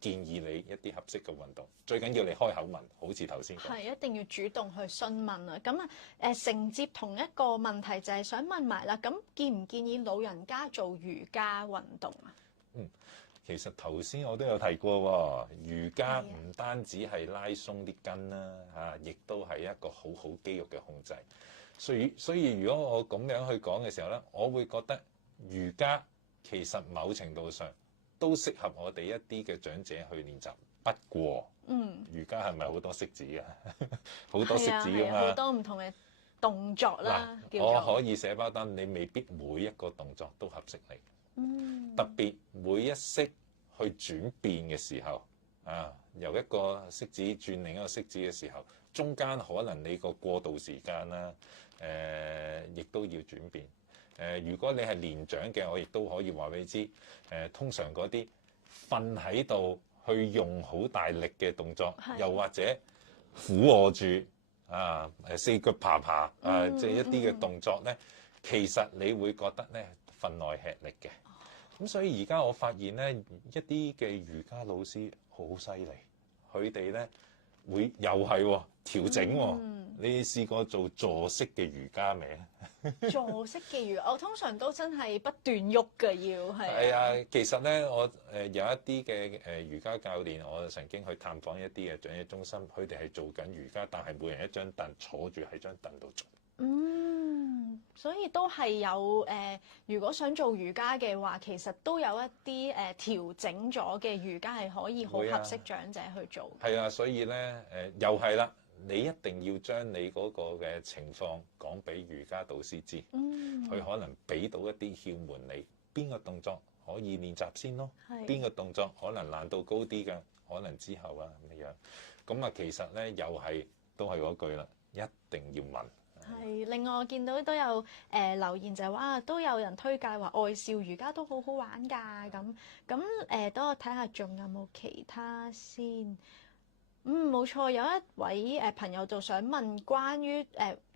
建議你一啲合適嘅運動。最緊要你開口問，好似頭先講。係一定要主動去詢問啊！咁承接同一個問題就係想問埋啦，咁建唔建議老人家做瑜伽運動啊？其實頭先我都有提過喎，瑜伽唔單止係拉鬆啲筋啦，亦都係一個好好肌肉嘅控制。所以如果我咁樣去講嘅時候咧，我會覺得瑜伽其實某程度上都適合我哋一啲嘅長者去練習。不過，瑜伽係咪好多式子㗎？好多式子㗎嘛，好多唔同嘅動作啦，叫我做可以寫包單，你未必每一個動作都合適你。嗯特別每一式去轉變嘅時候，由一個式子轉另一個式子嘅時候，中間可能你個過渡時間啦，亦都要轉變。如果你係年長嘅，我亦都可以話俾你知，通常嗰啲瞓喺度去用好大力嘅動作，又或者俯臥住四腳爬爬即係一啲嘅動作咧，其實你會覺得咧分外吃力嘅。咁所以而家我發現咧，一啲嘅瑜伽老師好犀利，佢哋咧會又係調整喎。你試過做坐式嘅瑜伽未？坐式嘅瑜伽，我通常都真係不斷喐嘅，要係。係啊，其實咧，我有一啲嘅瑜伽教練，我曾經去探訪一啲嘅長者中心，佢哋係做緊瑜伽，但係每人一張凳坐住喺張凳度做。所以都係有如果想做瑜伽嘅話，其實都有一啲調整咗嘅瑜伽係可以好合適長者去做。係啊，所以咧又係啦，你一定要將你嗰個嘅情況講俾瑜伽導師知，佢可能俾到一啲竅門你，邊個動作可以練習先咯，邊個動作可能難度高啲嘅，可能之後咁樣。咁啊，其實咧又係都係嗰句啦，一定要問。係，另外我見到都有留言就係話都有人推介話愛笑瑜伽都好好玩㗎，咁等我睇下仲有冇其他先。冇錯，有一位朋友就想問關於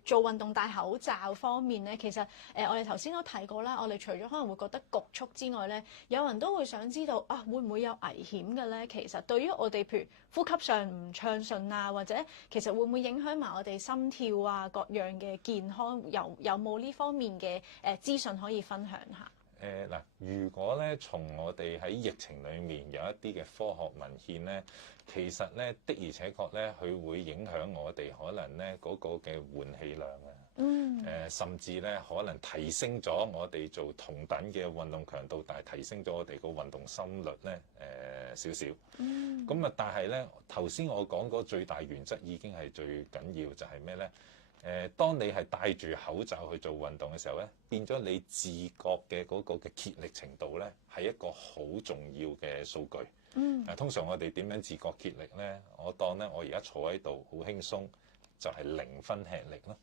做運動戴口罩方面咧，其實我哋頭先都提過啦，我哋除咗可能會覺得局促之外咧，有人都會想知道會唔會有危險嘅咧？其實對於我哋譬如呼吸上唔暢順啊，或者其實會唔會影響埋我哋心跳啊各樣嘅健康？有冇呢方面嘅資訊可以分享下？如果咧從我哋喺疫情裡面有一啲嘅科學文獻咧，其實咧的而且確咧，佢會影響我哋可能咧嗰個嘅換氣量啊，甚至咧可能提升咗我哋做同等嘅運動強度，但係提升咗我哋個運動心率咧少少。咁啊，但係咧頭先我講嗰最大原則已經係最緊要，就係咩咧？當你係戴住口罩去做運動嘅時候咧，變咗你自覺嘅嗰個嘅竭力程度咧，係一個好重要嘅數據。通常我哋點樣自覺竭力咧？我當咧我而家坐喺度好輕鬆，就係0分吃力咯。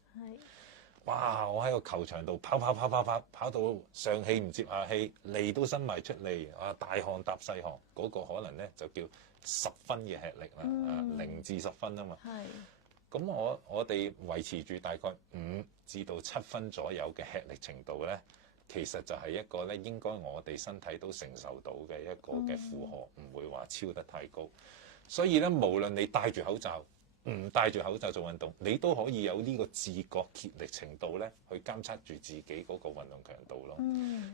哇！我喺個球場度跑到上氣唔接下氣，脷都伸埋出嚟，大汗搭細汗，嗰個可能咧就叫10分嘅吃力啦，0至10分啊嘛。咁我哋維持住大概5至到7分左右嘅吃力程度咧，其實就係一個咧應該我哋身體都承受到嘅一個嘅負荷，唔會話超得太高。所以咧，無論你戴住口罩唔戴住口罩做運動，你都可以有呢個自覺竭力程度咧，去監測住自己嗰個運動強度咯。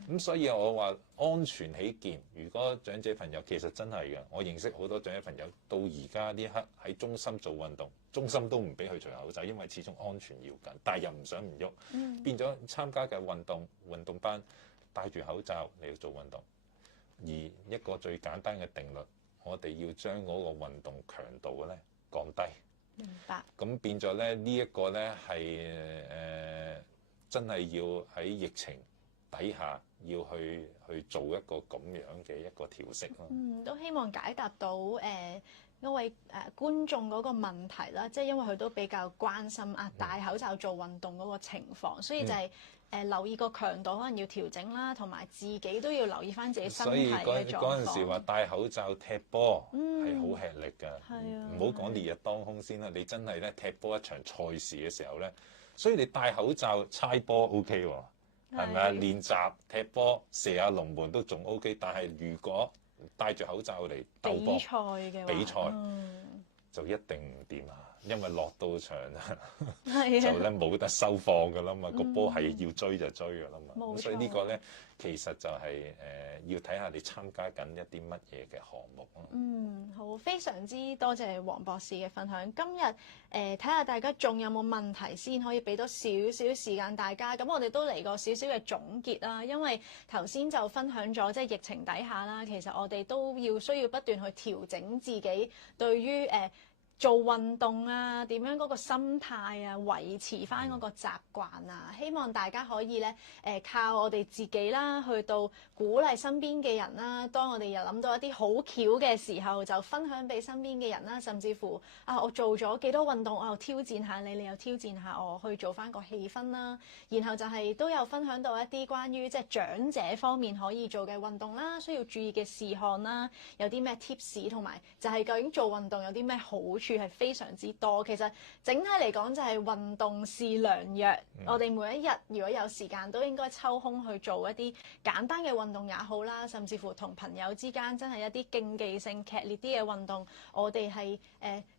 咁所以我話安全起見，如果長者朋友其實真係嘅，我認識好多長者朋友到而家呢一刻喺中心做運動，中心都唔俾佢除口罩，因為始終安全要緊，但係又唔想唔喐，變咗參加嘅運動班戴住口罩你要做運動，而一個最簡單嘅定律，我哋要將嗰個運動強度咧降低。明白。咁變咗咧，呢一個咧係真係要喺疫情底下要去做一個咁樣嘅一個調適咯。都希望解答到一位觀眾嗰個問題啦，即係因為佢都比較關心戴口罩做運動嗰個情況，所以就係留意個強度可能要調整啦，同埋自己都要留意翻自己身體嘅狀況。所以嗰陣時話戴口罩踢波係好吃力㗎，唔好講烈日當空先啦。你真係咧踢波一場賽事嘅時候咧，所以你戴口罩猜波 OK 喎，係咪啊？練習踢波射下龍門都仲 OK， 但係如果戴住口罩嚟鬥波比賽就一定唔掂啊！因為落到場就咧冇得收放㗎啦嘛，個波係要追就追㗎啦嘛。咁所以呢個咧其實就係要睇下你參加緊一啲乜嘢嘅項目咯。好，非常之多謝黃博士嘅分享。今日睇下大家仲有冇問題先，可以俾多少少時間大家。咁我哋都嚟個少少嘅總結啦，因為頭先就分享咗即係疫情底下啦，其實我哋都需要不斷去調整自己對於做運動啊，點樣嗰個心態啊，維持翻嗰個習慣啊，希望大家可以咧靠我哋自己啦，去到鼓勵身邊嘅人啦。當我哋又諗到一啲好巧嘅時候，就分享俾身邊嘅人啦，甚至乎我做咗幾多運動，我又挑戰下你，你又挑戰下我，去做翻個氣氛啦。然後就係都有分享到一啲關於即係長者方面可以做嘅運動啦，需要注意嘅事項啦，有啲咩 tips， 同埋就係究竟做運動有啲咩好處係非常之多。其實整體嚟講就係運動是良藥，我哋每一日如果有時間都應該抽空去做一啲簡單嘅運動也好啦，甚至乎同朋友之間真係一啲競技性劇烈啲嘅運動，我哋係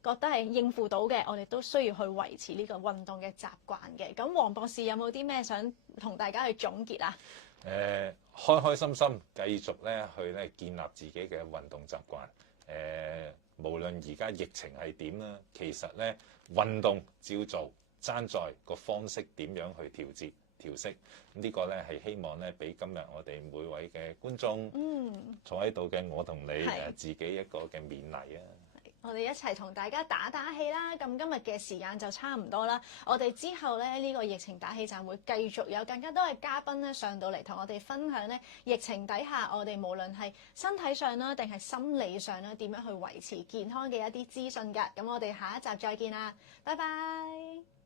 覺得係應付到嘅，我哋都需要去維持呢個運動嘅習慣嘅。咁黃博士有冇啲咩想同大家去總結啊？開開心心繼續咧去咧建立自己嘅運動習慣。無論而家疫情係點啦，其實咧運動照做，爭在個方式點樣去調適。呢個咧係希望咧俾今日我哋每位嘅觀眾，坐喺度嘅我同你自己一個嘅勉勵啊！我哋一齊同大家打打氣啦！咁今日嘅時間就差唔多啦。我哋之後咧呢個疫情打氣站會繼續有更加多嘅嘉賓咧上到嚟同我哋分享咧疫情底下我哋無論係身體上啦定係心理上啦點樣去維持健康嘅一啲資訊㗎。咁我哋下一集再見啦，拜拜。